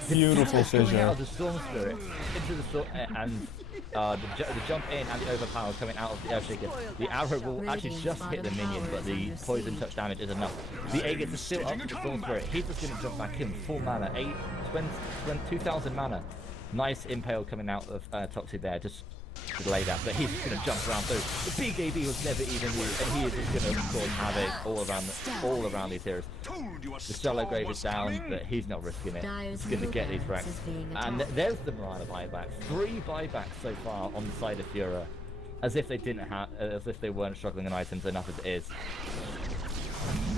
Beautiful fissure. out of the Storm Spirit into the storm, and the jump in and the overpower coming out of the Earthshaker. The arrow will actually just hit the minion, but the poison touch damage is enough. The Aegis is still up to the Storm Spirit. He's just going to jump back in full mana, 2,000 mana. Nice impale coming out of Toxic there. Just delay that, but he's just going to jump around through. The BKB was never even used, and he is just going to cause havoc all around these heroes. The Shallow Grave is down, but he's not risking it. He's going to get these wrecks. And there's the Mirana buyback. 3 buybacks so far on the side of Fureur, as if they as if they weren't struggling on items enough as it is.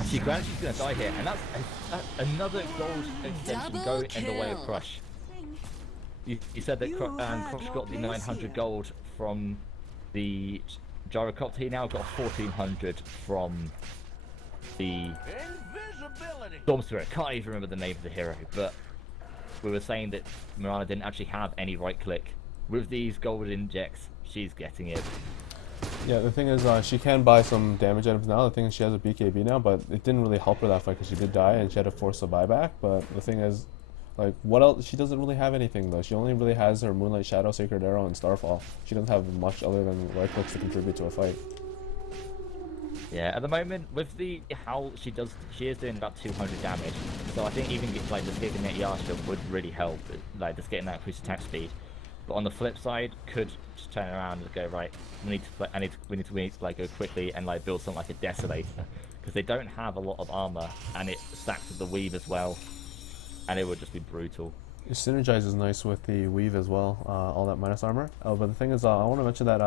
She's going to die here, and that's another gold extension going in the way of Crush. You said that Crush got the 900 gold from the Gyrocopter. He now got 1400 from the Storm Spirit. Can't even remember the name of the hero, but we were saying that Mirana didn't actually have any right click. With these gold injects, she's getting it. Yeah, the thing is, she can buy some damage items now. The thing is, she has a BKB now, but it didn't really help her that fight because she did die and she had to force a buyback. But the thing is, like, what else? She doesn't really have anything though. She only really has her Moonlight Shadow, Sacred Arrow, and Starfall. She doesn't have much other than right clicks to contribute to a fight. Yeah, at the moment with the how she is doing about 200 damage. So I think even like just getting that Yasha would really help, like just getting that increased attack speed. But on the flip side, could just turn around and go right. We need to like go quickly and like build something like a Desolator because they don't have a lot of armor and it stacks with the weave as well. And it would just be brutal. It synergizes nice with the weave as well, all that minus armor. But the thing is, I want to mention that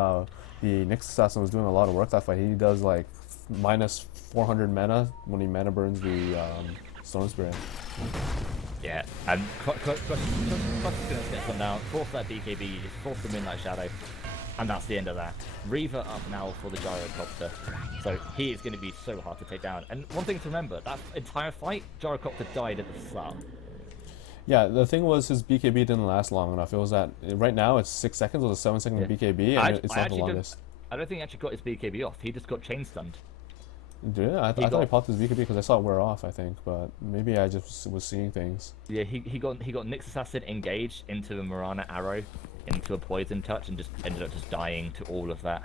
the Nyx Assassin was doing a lot of work that fight. He does like minus 400 mana when he mana burns the Stone Spirit. Yeah, and Crush is going to get some down, force that BKB, force the Moonlight Shadow, and that's the end of that. Reaver up now for the Gyrocopter, so he is going to be so hard to take down. And one thing to remember, that entire fight, Gyrocopter died at the start. Yeah, the thing was his BKB didn't last long enough. It was at, right now it's 6 seconds with a 7-second BKB, and it's not the longest. I don't think he actually got his BKB off, he just got chain stunned. Yeah, I thought he popped his BKB because I saw it wear off, I think, but maybe I just was seeing things. Yeah, he got Nyx Assassin engaged into a Mirana arrow, into a poison touch, and just ended up just dying to all of that.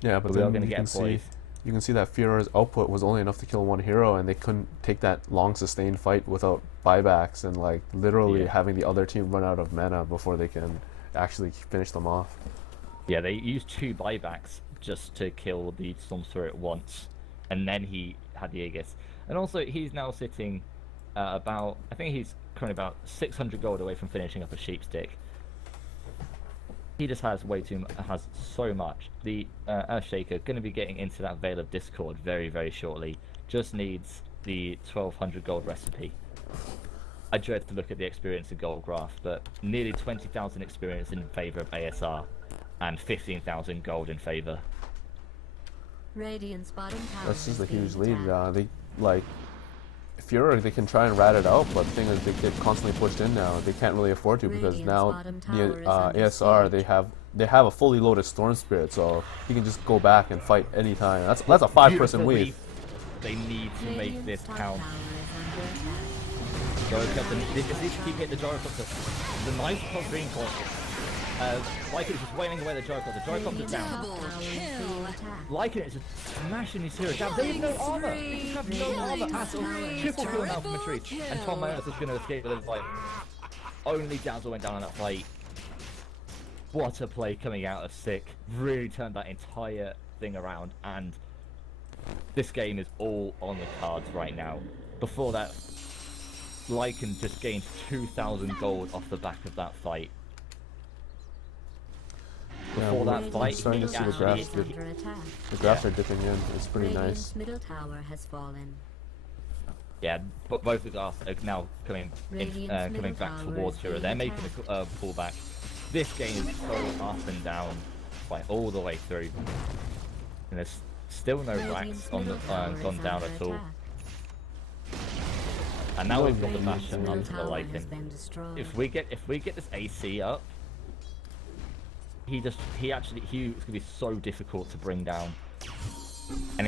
Yeah, but we are then going to get poised. You can see that Fureur's output was only enough to kill 1 hero, and they couldn't take that long sustained fight without buybacks and like literally having the other team run out of mana before they can actually finish them off. Yeah, they used 2 buybacks just to kill the Storm Spirit once, and then he had the Aegis. And also, he's now sitting about, I think he's currently about 600 gold away from finishing up a Sheepstick. He just has has so much. The Earthshaker going to be getting into that Veil of Discord very, very shortly. Just needs the 1200 gold recipe. I dread to look at the experience in gold graph, but nearly 20,000 experience in favor of ASR and 15,000 gold in favor. Radiant's bottom tower That's just a has been huge lead. attacked. They like Fureur, they can try and rat it out, but the thing is they get constantly pushed in now. They can't really afford to because Radiant's now bottom the tower is under ASR siege. they have a fully loaded Storm Spirit, so he can just go back and fight anytime. That's a 5-person Beautiful weave. They need to make Radiant's this top count. tower is under attack. Gyrocopter, they just need to keep hitting the Gyrocopter. The nice plus green point. Lycan is just wailing away the Gyrocopter. Gyrocopter's down. Top tower is being attacked. Lycan is just smashing these heroes down. They have no armor. They just have no armor at all. Triple kill now from Retreat. And Tom Mayo's just going to escape with his life. Only Dazzle went down on that fight. What a play coming out of Sick. Really turned that entire thing around. And this game is all on the cards right now. Before that, Lycan just gained 2,000 gold off the back of that fight. Before Yeah, that fight, starting to he see the actually... graph Is under attack. The graphs are dipping in. It's pretty Radiant's nice. middle tower has fallen. Yeah, but both of us are now coming Radiant's coming middle back tower towards is Fureur. being They're making attacked. a pullback. This game is so up and down, like all the way through. And there's still no racks Radiant's on the middle tower is gone down under at all. attack. And now we've got the Radiant's Bastion middle onto the tower has Lycan. been destroyed. If we get this AC up, it's gonna be so difficult to bring down. And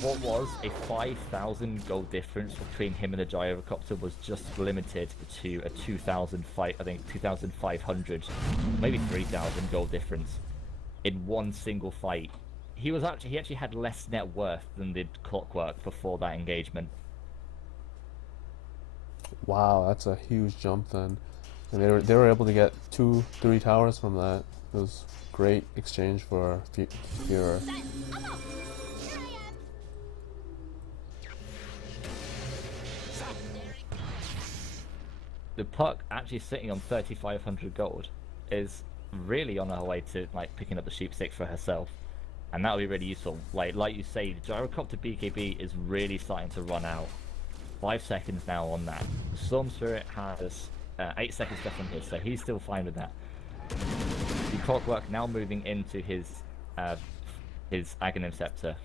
what was a 5,000 gold difference between him and the Gyrocopter was just limited to a 2,000 fight, I think 2,500, maybe 3,000 gold difference in one single fight. He actually had less net worth than did Clockwork before that engagement. Wow, that's a huge jump then. And they were able to get 2-3 towers from that. It was great exchange for Fureur. The puck actually sitting on 3,500 gold is really on her way to like picking up the sheep stick for herself, and that would be really useful. Like you say, the Gyrocopter BKB is really starting to run out. 5 seconds now on that. Storm Spirit has 8 seconds left on his, so he's still fine with that. The Clockwork now moving into his Aghanim Scepter,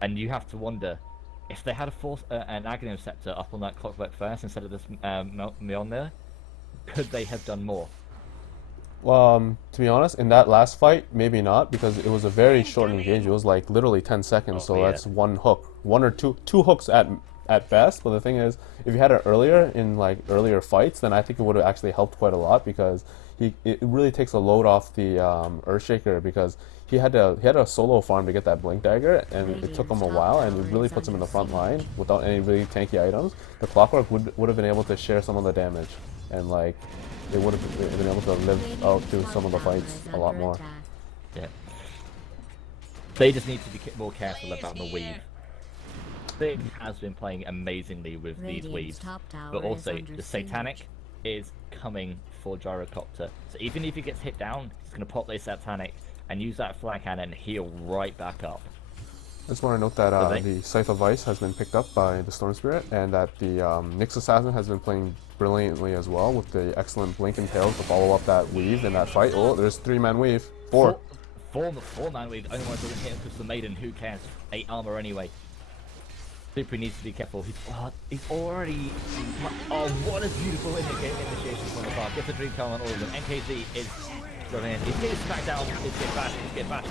and you have to wonder if they had an Aghanim Scepter up on that Clockwork first instead of this Mjolnir, could they have done more? To be honest, in that last fight, maybe not, because it was a very short engage. It was like literally 10 seconds, so yeah. that's one hook. One or two hooks at best, but the thing is, if you had it earlier in like earlier fights, then I think it would have actually helped quite a lot, because it really takes a load off the Earthshaker, because he had a solo farm to get that Blink Dagger, and it took him a while, and it really puts him in the front line without any really tanky items. The Clockwork would have been able to share some of the damage, and like they would have been able to live out through some of the fights a lot more. Yeah. They just need to be more careful about the weave. Thing has been playing amazingly with these weaves, but also the Satanic is coming for Gyrocopter. So even if he gets hit down, he's going to pop this Satanic and use that flag cannon and heal right back up. I just want to note that the Scythe of Ice has been picked up by the Storm Spirit, and that the Nyx Assassin has been playing brilliantly as well, with the excellent Blink and Tails to follow up that weave in that fight. Oh, there's 3-man weave. Four-man weave. Only one doesn't hit him because the Maiden. Who cares? 8 armor anyway. Super needs to be careful. He's already... Oh, what a beautiful initiation from the bar. Gets a dream count on all of them. NKZ is going in. He's getting smacked down. He's getting bashed.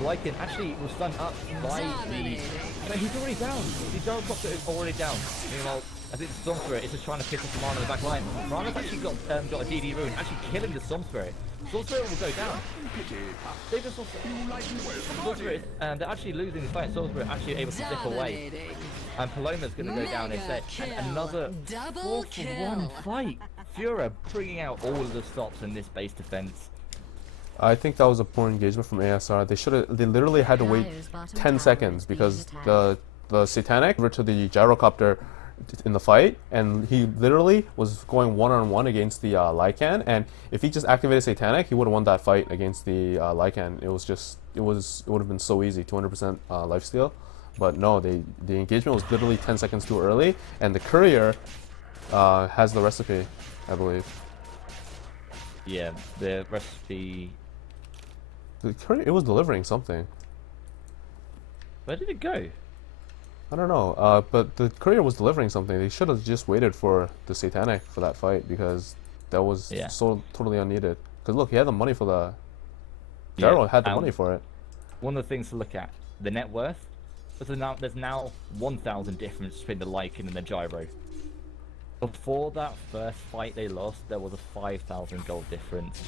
Lycan actually was stunned up by the... No, he's already down. The Gyrocopter is already down. Meanwhile, I think the Storm Spirit is just trying to pick up Marana in the back line. Marana's actually got a DD rune, actually killing the Storm Spirit. Storm Spirit will go down. Save the Storm Spirit. They're actually losing the fight. Storm Spirit actually able to slip away. And Paloma's going to go down instead. And another 4-for-1 fight. Fureur bringing out all of the stops in this base defense. I think that was a poor engagement from ASR. They literally had to wait 10 seconds, because the Satanic over to the Gyrocopter in the fight, and he literally was going one-on-one against the Lycan, and if he just activated Satanic, he would have won that fight against the Lycan. It would have been so easy, 200% lifesteal, but no, the engagement was literally 10 seconds too early, and the Courier has the recipe, I believe. Yeah, the recipe... The Courier, it was delivering something. Where did it go? I don't know, but the courier was delivering something. They should have just waited for the Satanic for that fight because that was so totally unneeded. Because look, he had the money for the... Gyro had the money for it. One of the things to look at, the net worth. There's now 1,000 difference between the Lycan and the Gyro. Before that first fight they lost, there was a 5,000 gold difference.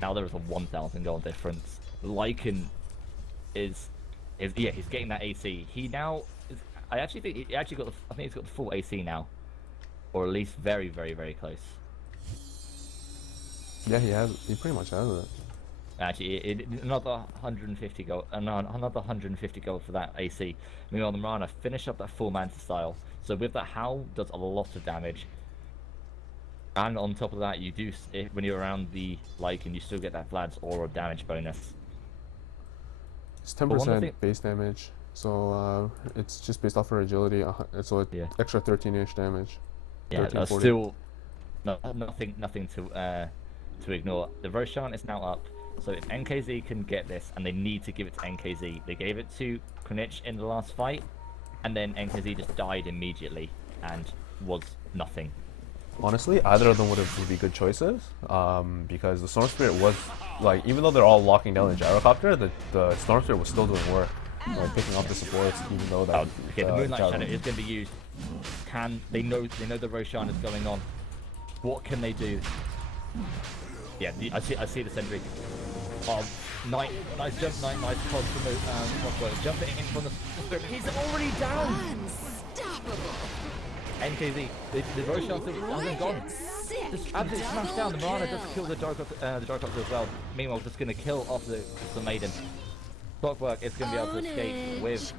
Now there is a 1,000 gold difference. The Lycan is he's getting that AC. He now is, I actually think he actually got I think he's got the full AC now, or at least very, very, very close. Yeah, he pretty much has it. Actually, another 150 gold, another 150 gold for that AC. Meanwhile, the Marana finish up that full Manta style. So with that, Howl does a lot of damage. And on top of that, you do, when you're around the Lycan, you still get that Vlad's aura damage bonus. It's 10% base damage, so it's just based off her agility. So extra 13-ish damage. Yeah, that's still nothing to ignore. The Roshan is now up. So if NKZ can get this, and they need to give it to NKZ, they gave it to Krenich in the last fight, and then NKZ just died immediately and was nothing. Honestly, either of them would be good choices, because the Storm Spirit was, like, even though they're all locking down the Gyrocopter, the Storm Spirit was still doing work, like picking up the supports, even though that... Okay, the Moonlight Shadow is going to be used. They know the Roshan is going on. What can they do? Yeah, I see the sentry. Nice jump, nice cog from the crossbow. Jumping in from the spirit. He's already down! Unstoppable! NKZ, the Roshan still hasn't gone. Just absolutely smashed down. The Marana does kill the Gyrocopter as well. Meanwhile, just going to kill off the Maiden. Clockwork is going to be able to escape with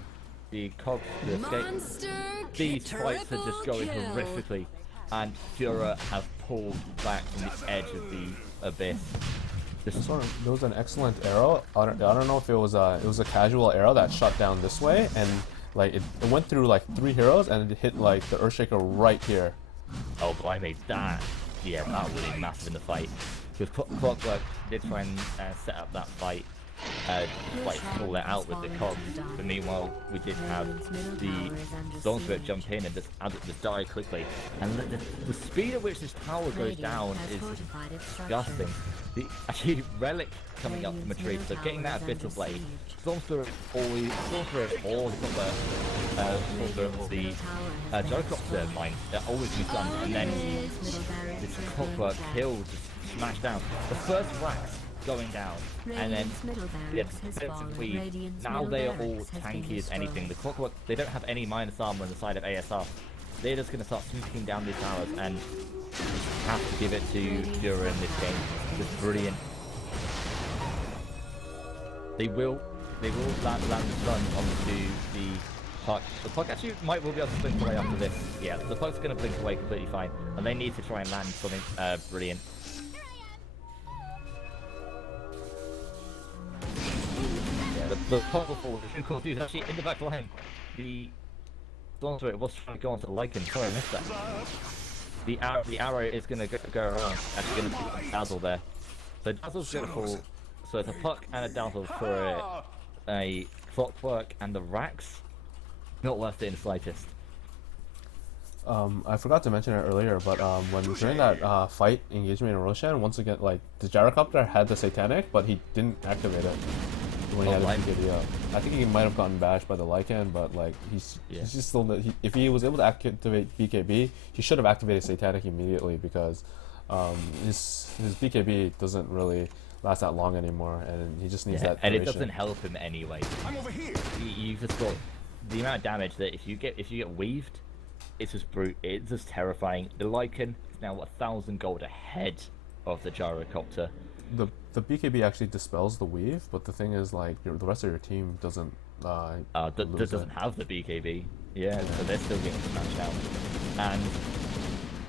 the cogs to escape. These fights are just going horrifically. And Fureur have pulled back from the edge of the abyss. There was an excellent arrow. I don't know if it was a casual arrow that shot down this way, and like it went through like 3 heroes and it hit like the Earthshaker right here. Oh, blimey, that would be massive in the fight. Because Clockwork did try and set up that fight, pull it out with the cogs. But meanwhile, we did have the Storm Spirit jump in and just die quickly. And the speed at which this tower goes down is disgusting. Actually, Relic coming up from a tree, so getting that Bitter Blade. Storm Spirit always got the Gyrocopter mine that always be done, and then this Clockwork kill just smashed down. The first wax going down, and then now they are all tanky as anything. The Clockwork, they don't have any minus armor on the side of ASR. They're just going to start smacking down these towers, and just have to give it to Fureur in this game. Just brilliant. They will land the stun onto the puck. The puck actually might well be able to blink away after this. Yeah, the puck's going to blink away completely fine, and they need to try and land something brilliant. The puzzle forward is cool. Dude, actually in the back line, the Storm Spirit was trying to go onto the Lycan. Sorry, I missed that. The arrow is going to go around. Actually, going to put Dazzle there. So Dazzle's going to fall. So it's a puck and a Dazzle for a Clockwork and the Rax. Not worth it in the slightest. I forgot to mention it earlier, but during that fight engagement in Roshan, once again, like the Gyrocopter had the Satanic, but he didn't activate it when he had his BKB up. I think he might have gotten bashed by the Lycan, but like he's just still. If he was able to activate BKB, he should have activated Satanic immediately because his BKB doesn't really last that long anymore, and he just needs that. And it doesn't help him anyway. I'm over here. You just got the amount of damage that if you get weaved. It's just it's just terrifying. The Lycan is now 1,000 gold ahead of the Gyrocopter. The BKB actually dispels the weave, but the thing is, like, the rest of your team doesn't. Doesn't have the BKB. Yeah, so they're still getting smashed out. And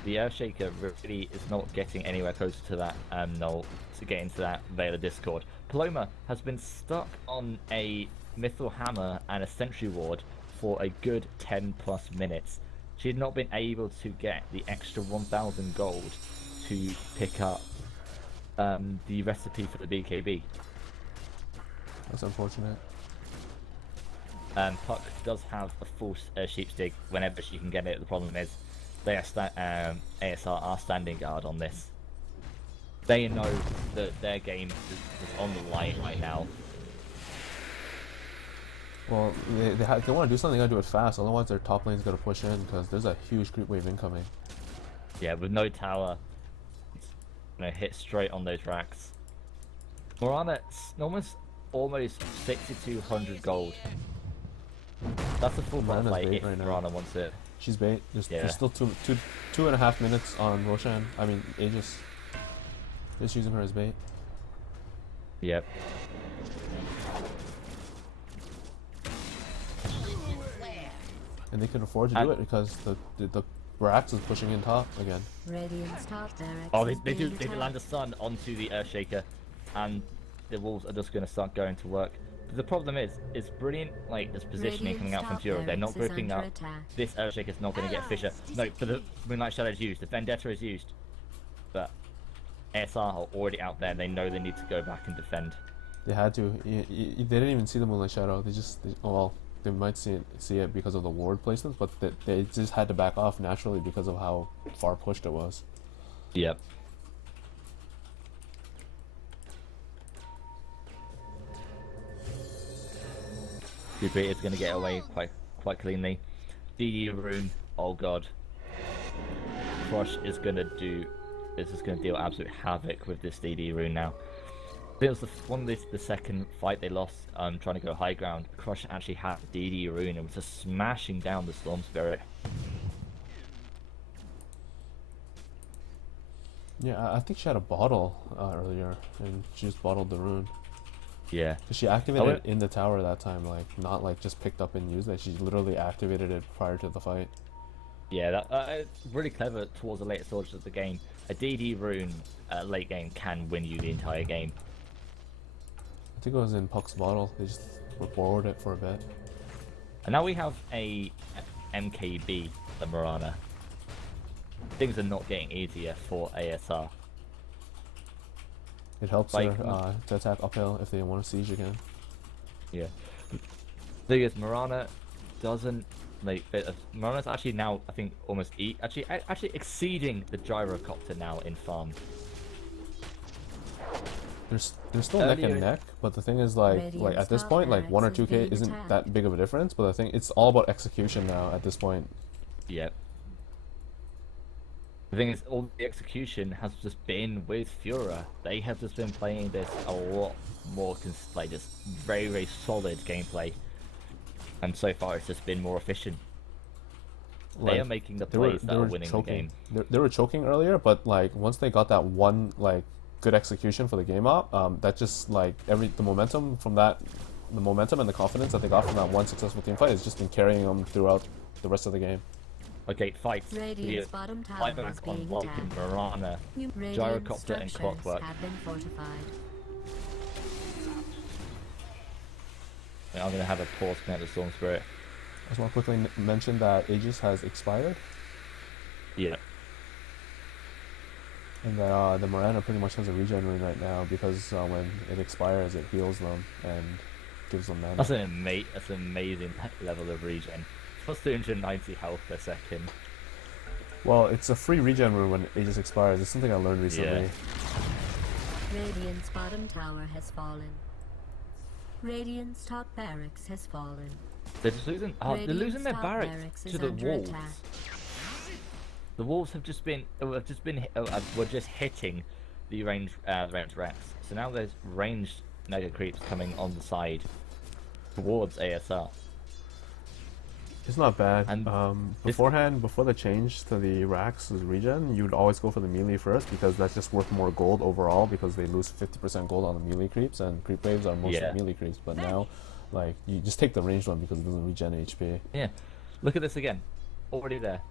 the Earthshaker really is not getting anywhere closer to that null to get into that Veil of Discord. Paloma has been stuck on a Mithril Hammer and a Sentry Ward for a good 10+ minutes. She had not been able to get the extra 1,000 gold to pick up the recipe for the BKB. That's unfortunate. Puck does have a full sheep's dig whenever she can get it. The problem is they are ASR are standing guard on this. They know that their game is on the line right now. Well, they want to do something, they gotta do it fast, otherwise their top lane's gonna push in, because there's a huge creep wave incoming. Yeah, with no tower, it's gonna hit straight on those racks. Mirana, almost 6,200 gold. That's a full Mirana's play bait if right now. Mirana wants it. She's bait. There's still two and a half minutes on Roshan. I mean, Aegis. Just using her as bait. Yep. And they can afford to do it because the Rax is pushing in top again. Radiant's top barracks Oh, is they being do land a stun onto the Earthshaker, and the wolves are just going to start going to work. But the problem is brilliant, like, this positioning coming out from Fureur. They're not gripping up. This Earthshaker's not going to get Fisher. No, but the Moonlight Shadow is used. The Vendetta is used. But ASR are already out there. They know they need to go back and defend. They had to. They didn't even see the Moonlight Shadow. Well, they might see it because of the ward placements, but they just had to back off naturally because of how far pushed it was. Yep. Super is going to get away quite cleanly. DD Rune, oh god. Crush is going to deal absolute havoc with this DD Rune now. It was the second fight they lost, trying to go high ground. Crush actually had DD Rune and was just smashing down the Storm Spirit. Yeah, I think she had a bottle earlier, and she just bottled the rune. Yeah. So she activated it in the tower that time, like, not like just picked up and used it. She literally activated it prior to the fight. Yeah, that really clever towards the later stages of the game. A DD Rune late game can win you the entire game. I think it was in Puck's bottle. They just borrowed it for a bit. And now we have a MKB, the Mirana. Things are not getting easier for ASR. It helps Like, her to attack uphill if they want to siege again. Yeah. Thing is, Mirana doesn't like. Mirana's actually now, I think, almost actually exceeding the gyrocopter now in farm. They're still neck and neck, but the thing is, like at this point, like 1 or 2k isn't that big of a difference. But I think it's all about execution now at this point. Yep. The thing is, all the execution has just been with Fureur. They have just been playing this a lot more, like, just very, very solid gameplay. And so far, it's just been more efficient. Like, they are making the plays that are winning the game. They were choking earlier, but like once they got that one like good execution for the game up, that just like the momentum from that, the momentum and the confidence that they got from that one successful team fight has just been carrying them throughout the rest of the game. Okay, fight. Radiant's bottom tower is being attacked. Mirana, Radiant gyrocopter and structures clockwork. have been fortified. I'm going to have a pause connect the Storm Spirit. I just want to quickly mention that Aegis has expired. Yeah. And that the Mirana pretty much has a regen rune right now because when it expires, it heals them and gives them mana. That's an amazing level of regen. Plus 290 health per second. Well, it's a free regen rune when Aegis expires. It's something I learned recently. Yeah. Radiant's bottom tower has fallen. Radiant's top barracks has fallen. They're just losing. Oh, they're losing their barracks to the wolves. Attack. The wolves have just been were just hitting the ranged racks. So now there's ranged mega creeps coming on the side towards ASR. It's not bad. And beforehand, before the change to the Rax regen, you'd always go for the melee first because that's just worth more gold overall because they lose 50% gold on the melee creeps and creep waves are mostly melee creeps. But now, like, you just take the ranged one because it doesn't regen HP. Yeah, look at this again, already there.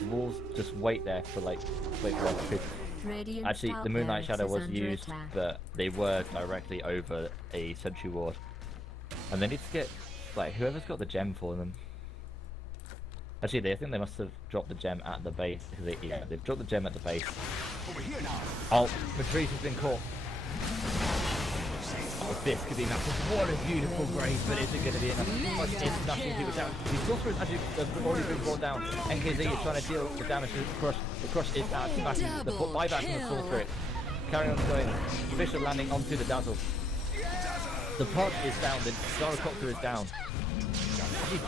The wolves just wait there for like Radiant's actually, top the Moonlight barracks Shadow is was under used, attack. but they were directly over a sentry ward, and they need to get like whoever's got the gem for them. Actually, I think they must have dropped the gem at the base because they've dropped the gem at the base. Oh, Patrice has been caught. this could be massive. What a beautiful grave, but is it going to be enough? It's nothing to it down. The sorcerer is actually already been brought down. NKZ is trying to deal the damage to the crush. The crush is smashing the buyback from the sorcerer. Carrying on going. Fisher landing onto the dazzle. The pod is down. The gyrocopter is down. The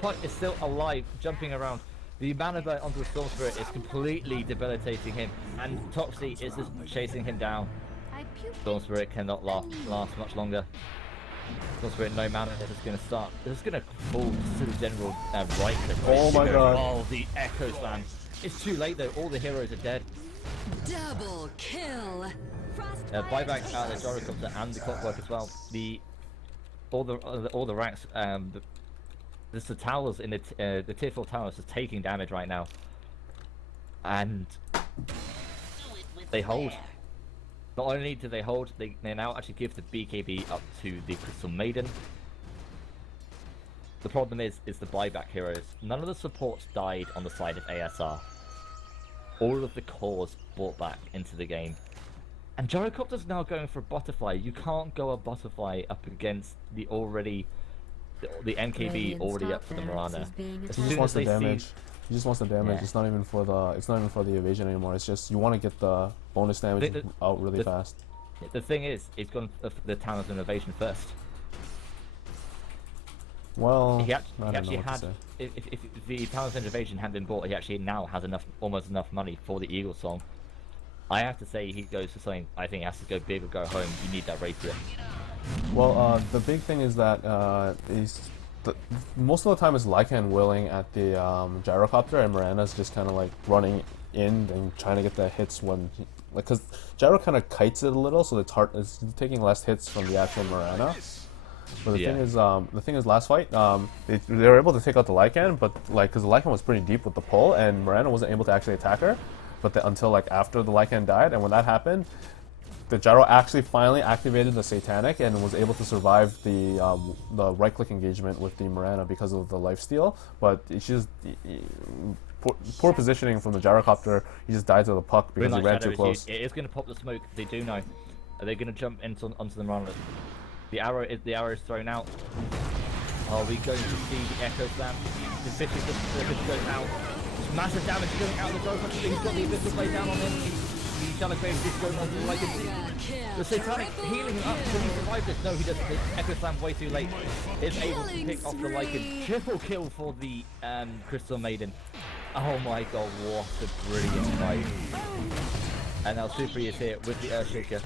pod is still alive, jumping around. The mana burn onto the Storm Spirit is completely debilitating him, and Toxie is just chasing him down. Storm Spirit cannot last much longer. Storm Spirit, no mana, it's just going to start. It's going to fall to the general right click. Oh my god. Oh, the Echo Slam. It's too late though, all the heroes are dead. Double kill. Buyback out the gyrocopter and the clockwork as well. All the ranks, the towers in the tier 4 towers are taking damage right now, and they hold. Not only do they hold, they now actually give the BKB up to the Crystal Maiden. The problem is the buyback heroes. None of the supports died on the side of ASR. All of the cores brought back into the game. And Gyrocopter's now going for a butterfly. You can't go a butterfly up against the MKB already up for the Marana. He just wants the damage. He just wants the damage. Yeah. It's not even for the evasion anymore. It's just you want to get the bonus damage out really fast. The thing is, he's gone for the Talisman evasion first. Well, he actually had. If the Talisman evasion hadn't been bought, he actually now has almost enough money for the Eagle Song. I have to say he goes for something. I think he has to go big or go home. You need that rapier. Well, the big thing is that most of the time it's Lycan willing at the gyrocopter, and Mirana's just kind of like running in and trying to get the hits when, because Gyro kind of kites it a little, so it's taking less hits from the actual Mirana. But the thing is, last fight, they were able to take out the Lycan, but because the Lycan was pretty deep with the pull, and Mirana wasn't able to actually attack her, but until after the Lycan died, and when that happened, the Gyro actually finally activated the Satanic and was able to survive the right-click engagement with the Mirana because of the lifesteal. But it's just poor positioning from the Gyrocopter. He just died to the puck because he ran too close. It is going to pop the smoke. They do know. Are they going to jump onto the Mirana? The arrow is thrown out. Are we going to see the Echo Slam? The fish goes out. It's massive damage going out of the Gyrocopter. He's got the Abyssal Blade down on him. The Shadow Crane is going on to the Satanic healing him up. Can he survive this? No, he doesn't. The Echo Slam way too late. Is able to pick off the Lycan. Triple kill for the Crystal Maiden. Oh my god, what a brilliant fight. And now Super is here with the Earthshaker.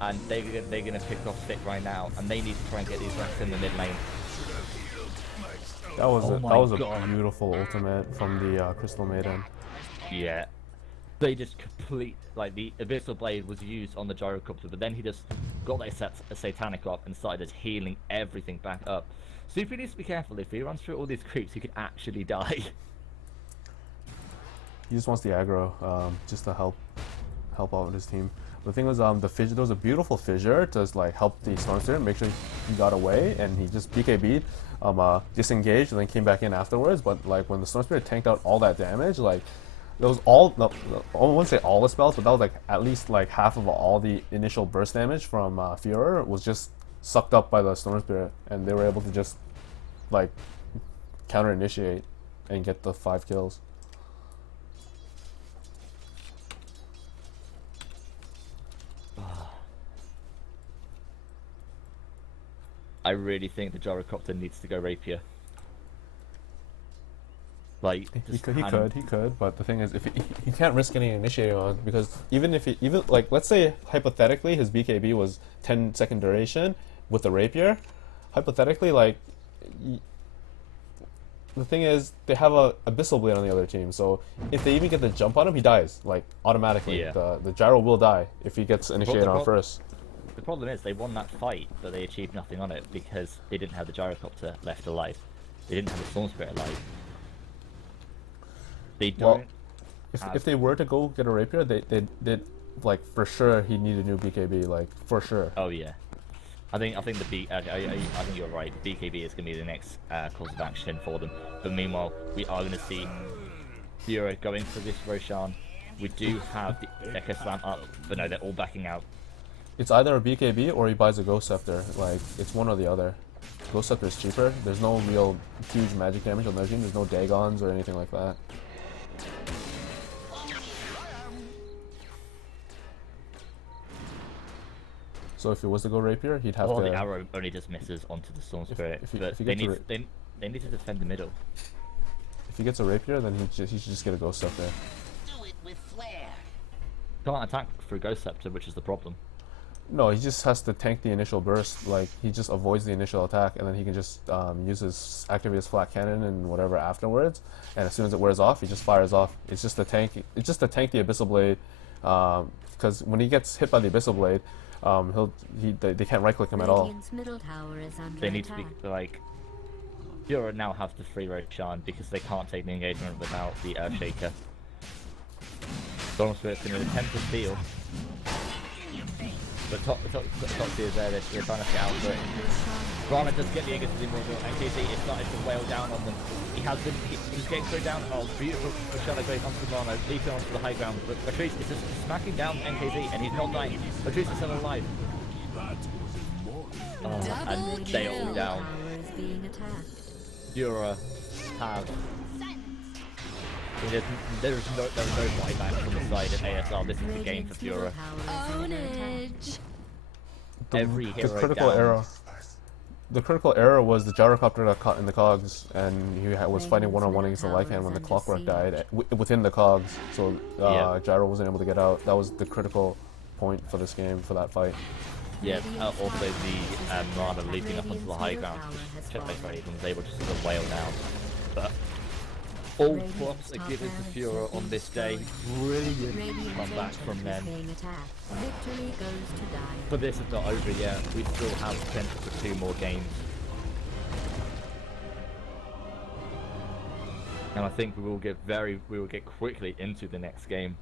And they're gonna pick off Stick right now, and they need to try and get these ranks in the mid lane. That was a beautiful ultimate from the Crystal Maiden. Yeah. They just the Abyssal Blade was used on the Gyrocopter, but then he just got a Satanic up and started just healing everything back up. Super needs to be careful. If he runs through all these creeps, he could actually die. He just wants the aggro, just to help out with his team. The thing was, the fissure. There was a beautiful fissure to help the Storm Spirit make sure he got away, and he just BKB'd, disengaged, and then came back in afterwards. But when the Storm Spirit tanked out all that damage, it was I wouldn't say all the spells, but that was at least half of all the initial burst damage from Fureur was just sucked up by the Storm Spirit, and they were able to just counter initiate and get the 5 kills. I really think the Gyrocopter needs to go Rapier. He could, but the thing is, if he can't risk getting initiated on, because even let's say hypothetically his BKB was 10-second duration with the Rapier, hypothetically the thing is they have a Abyssal Blade on the other team, so if they even get the jump on him, he dies automatically. Yeah. The Gyro will die if he gets initiated on first. The problem is they won that fight, but they achieved nothing on it because they didn't have the Gyrocopter left alive. They didn't have the Storm Spirit alive. They don't. Well, if they were to go get a Rapier, they for sure he'd need a new BKB, for sure. Oh yeah, I think you're right. BKB is going to be the next course of action for them. But meanwhile, we are going to see Fureur going for this Roshan. We do have the Echo Slam up, but no, they're all backing out. It's either a BKB or he buys a Ghost Scepter. Like, it's one or the other. Ghost Scepter is cheaper. There's no real huge magic damage on their team. There's no Dagons or anything like that. So if it was to go Rapier, he'd have to... the arrow only just misses onto the Storm Spirit, but they need to defend the middle. If he gets a Rapier, then he should just get a Ghost Scepter. Do it with flair. Can't attack through Ghost Scepter, which is the problem. No, he just has to tank the initial burst. Like, he just avoids the initial attack, and then he can just activate his flat cannon and whatever afterwards. And as soon as it wears off, he just fires off. It's just to tank. It's just to tank the Abyssal Blade, because when he gets hit by the Abyssal Blade, they can't right click him at all. Radiant's middle tower is under They need to attack. be like. Vicara now have the free Roshan because they can't take the engagement without the Earthshaker. Storm Spirit's going to attempt to steal. But top tier is there, they're trying to get out for it. Brahma does get the Aegis Immortal, and KZ is starting to wail down on them. He's getting thrown down. Oh, beautiful Shadow Grace onto Brahma, leaping onto the high ground. But Patrice is just smacking down NKZ, and he's not dying. Patrice is still alive. And they are all down. Tower is being attacked. Vicara have... There's no buyback from the side of ASR. This is the game for Vicara. Ownage. Every hero the critical down. error. The critical error was the gyrocopter got caught in the cogs, and he was fighting one-on-one against the Lycan when the clockwork died within the cogs. So Gyro wasn't able to get out. That was the critical point for this game, for that fight. Yeah, also the Marauder leaping up onto the high ground, which Checkmate was able to sort of wail down. But all props are given to Fureur on this day. Brilliant comeback from them. Victory goes to die. But this is not over yet. We still have potential for 2 more games. And I think we will get quickly into the next game.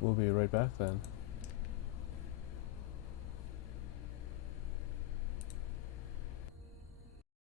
We'll be right back then.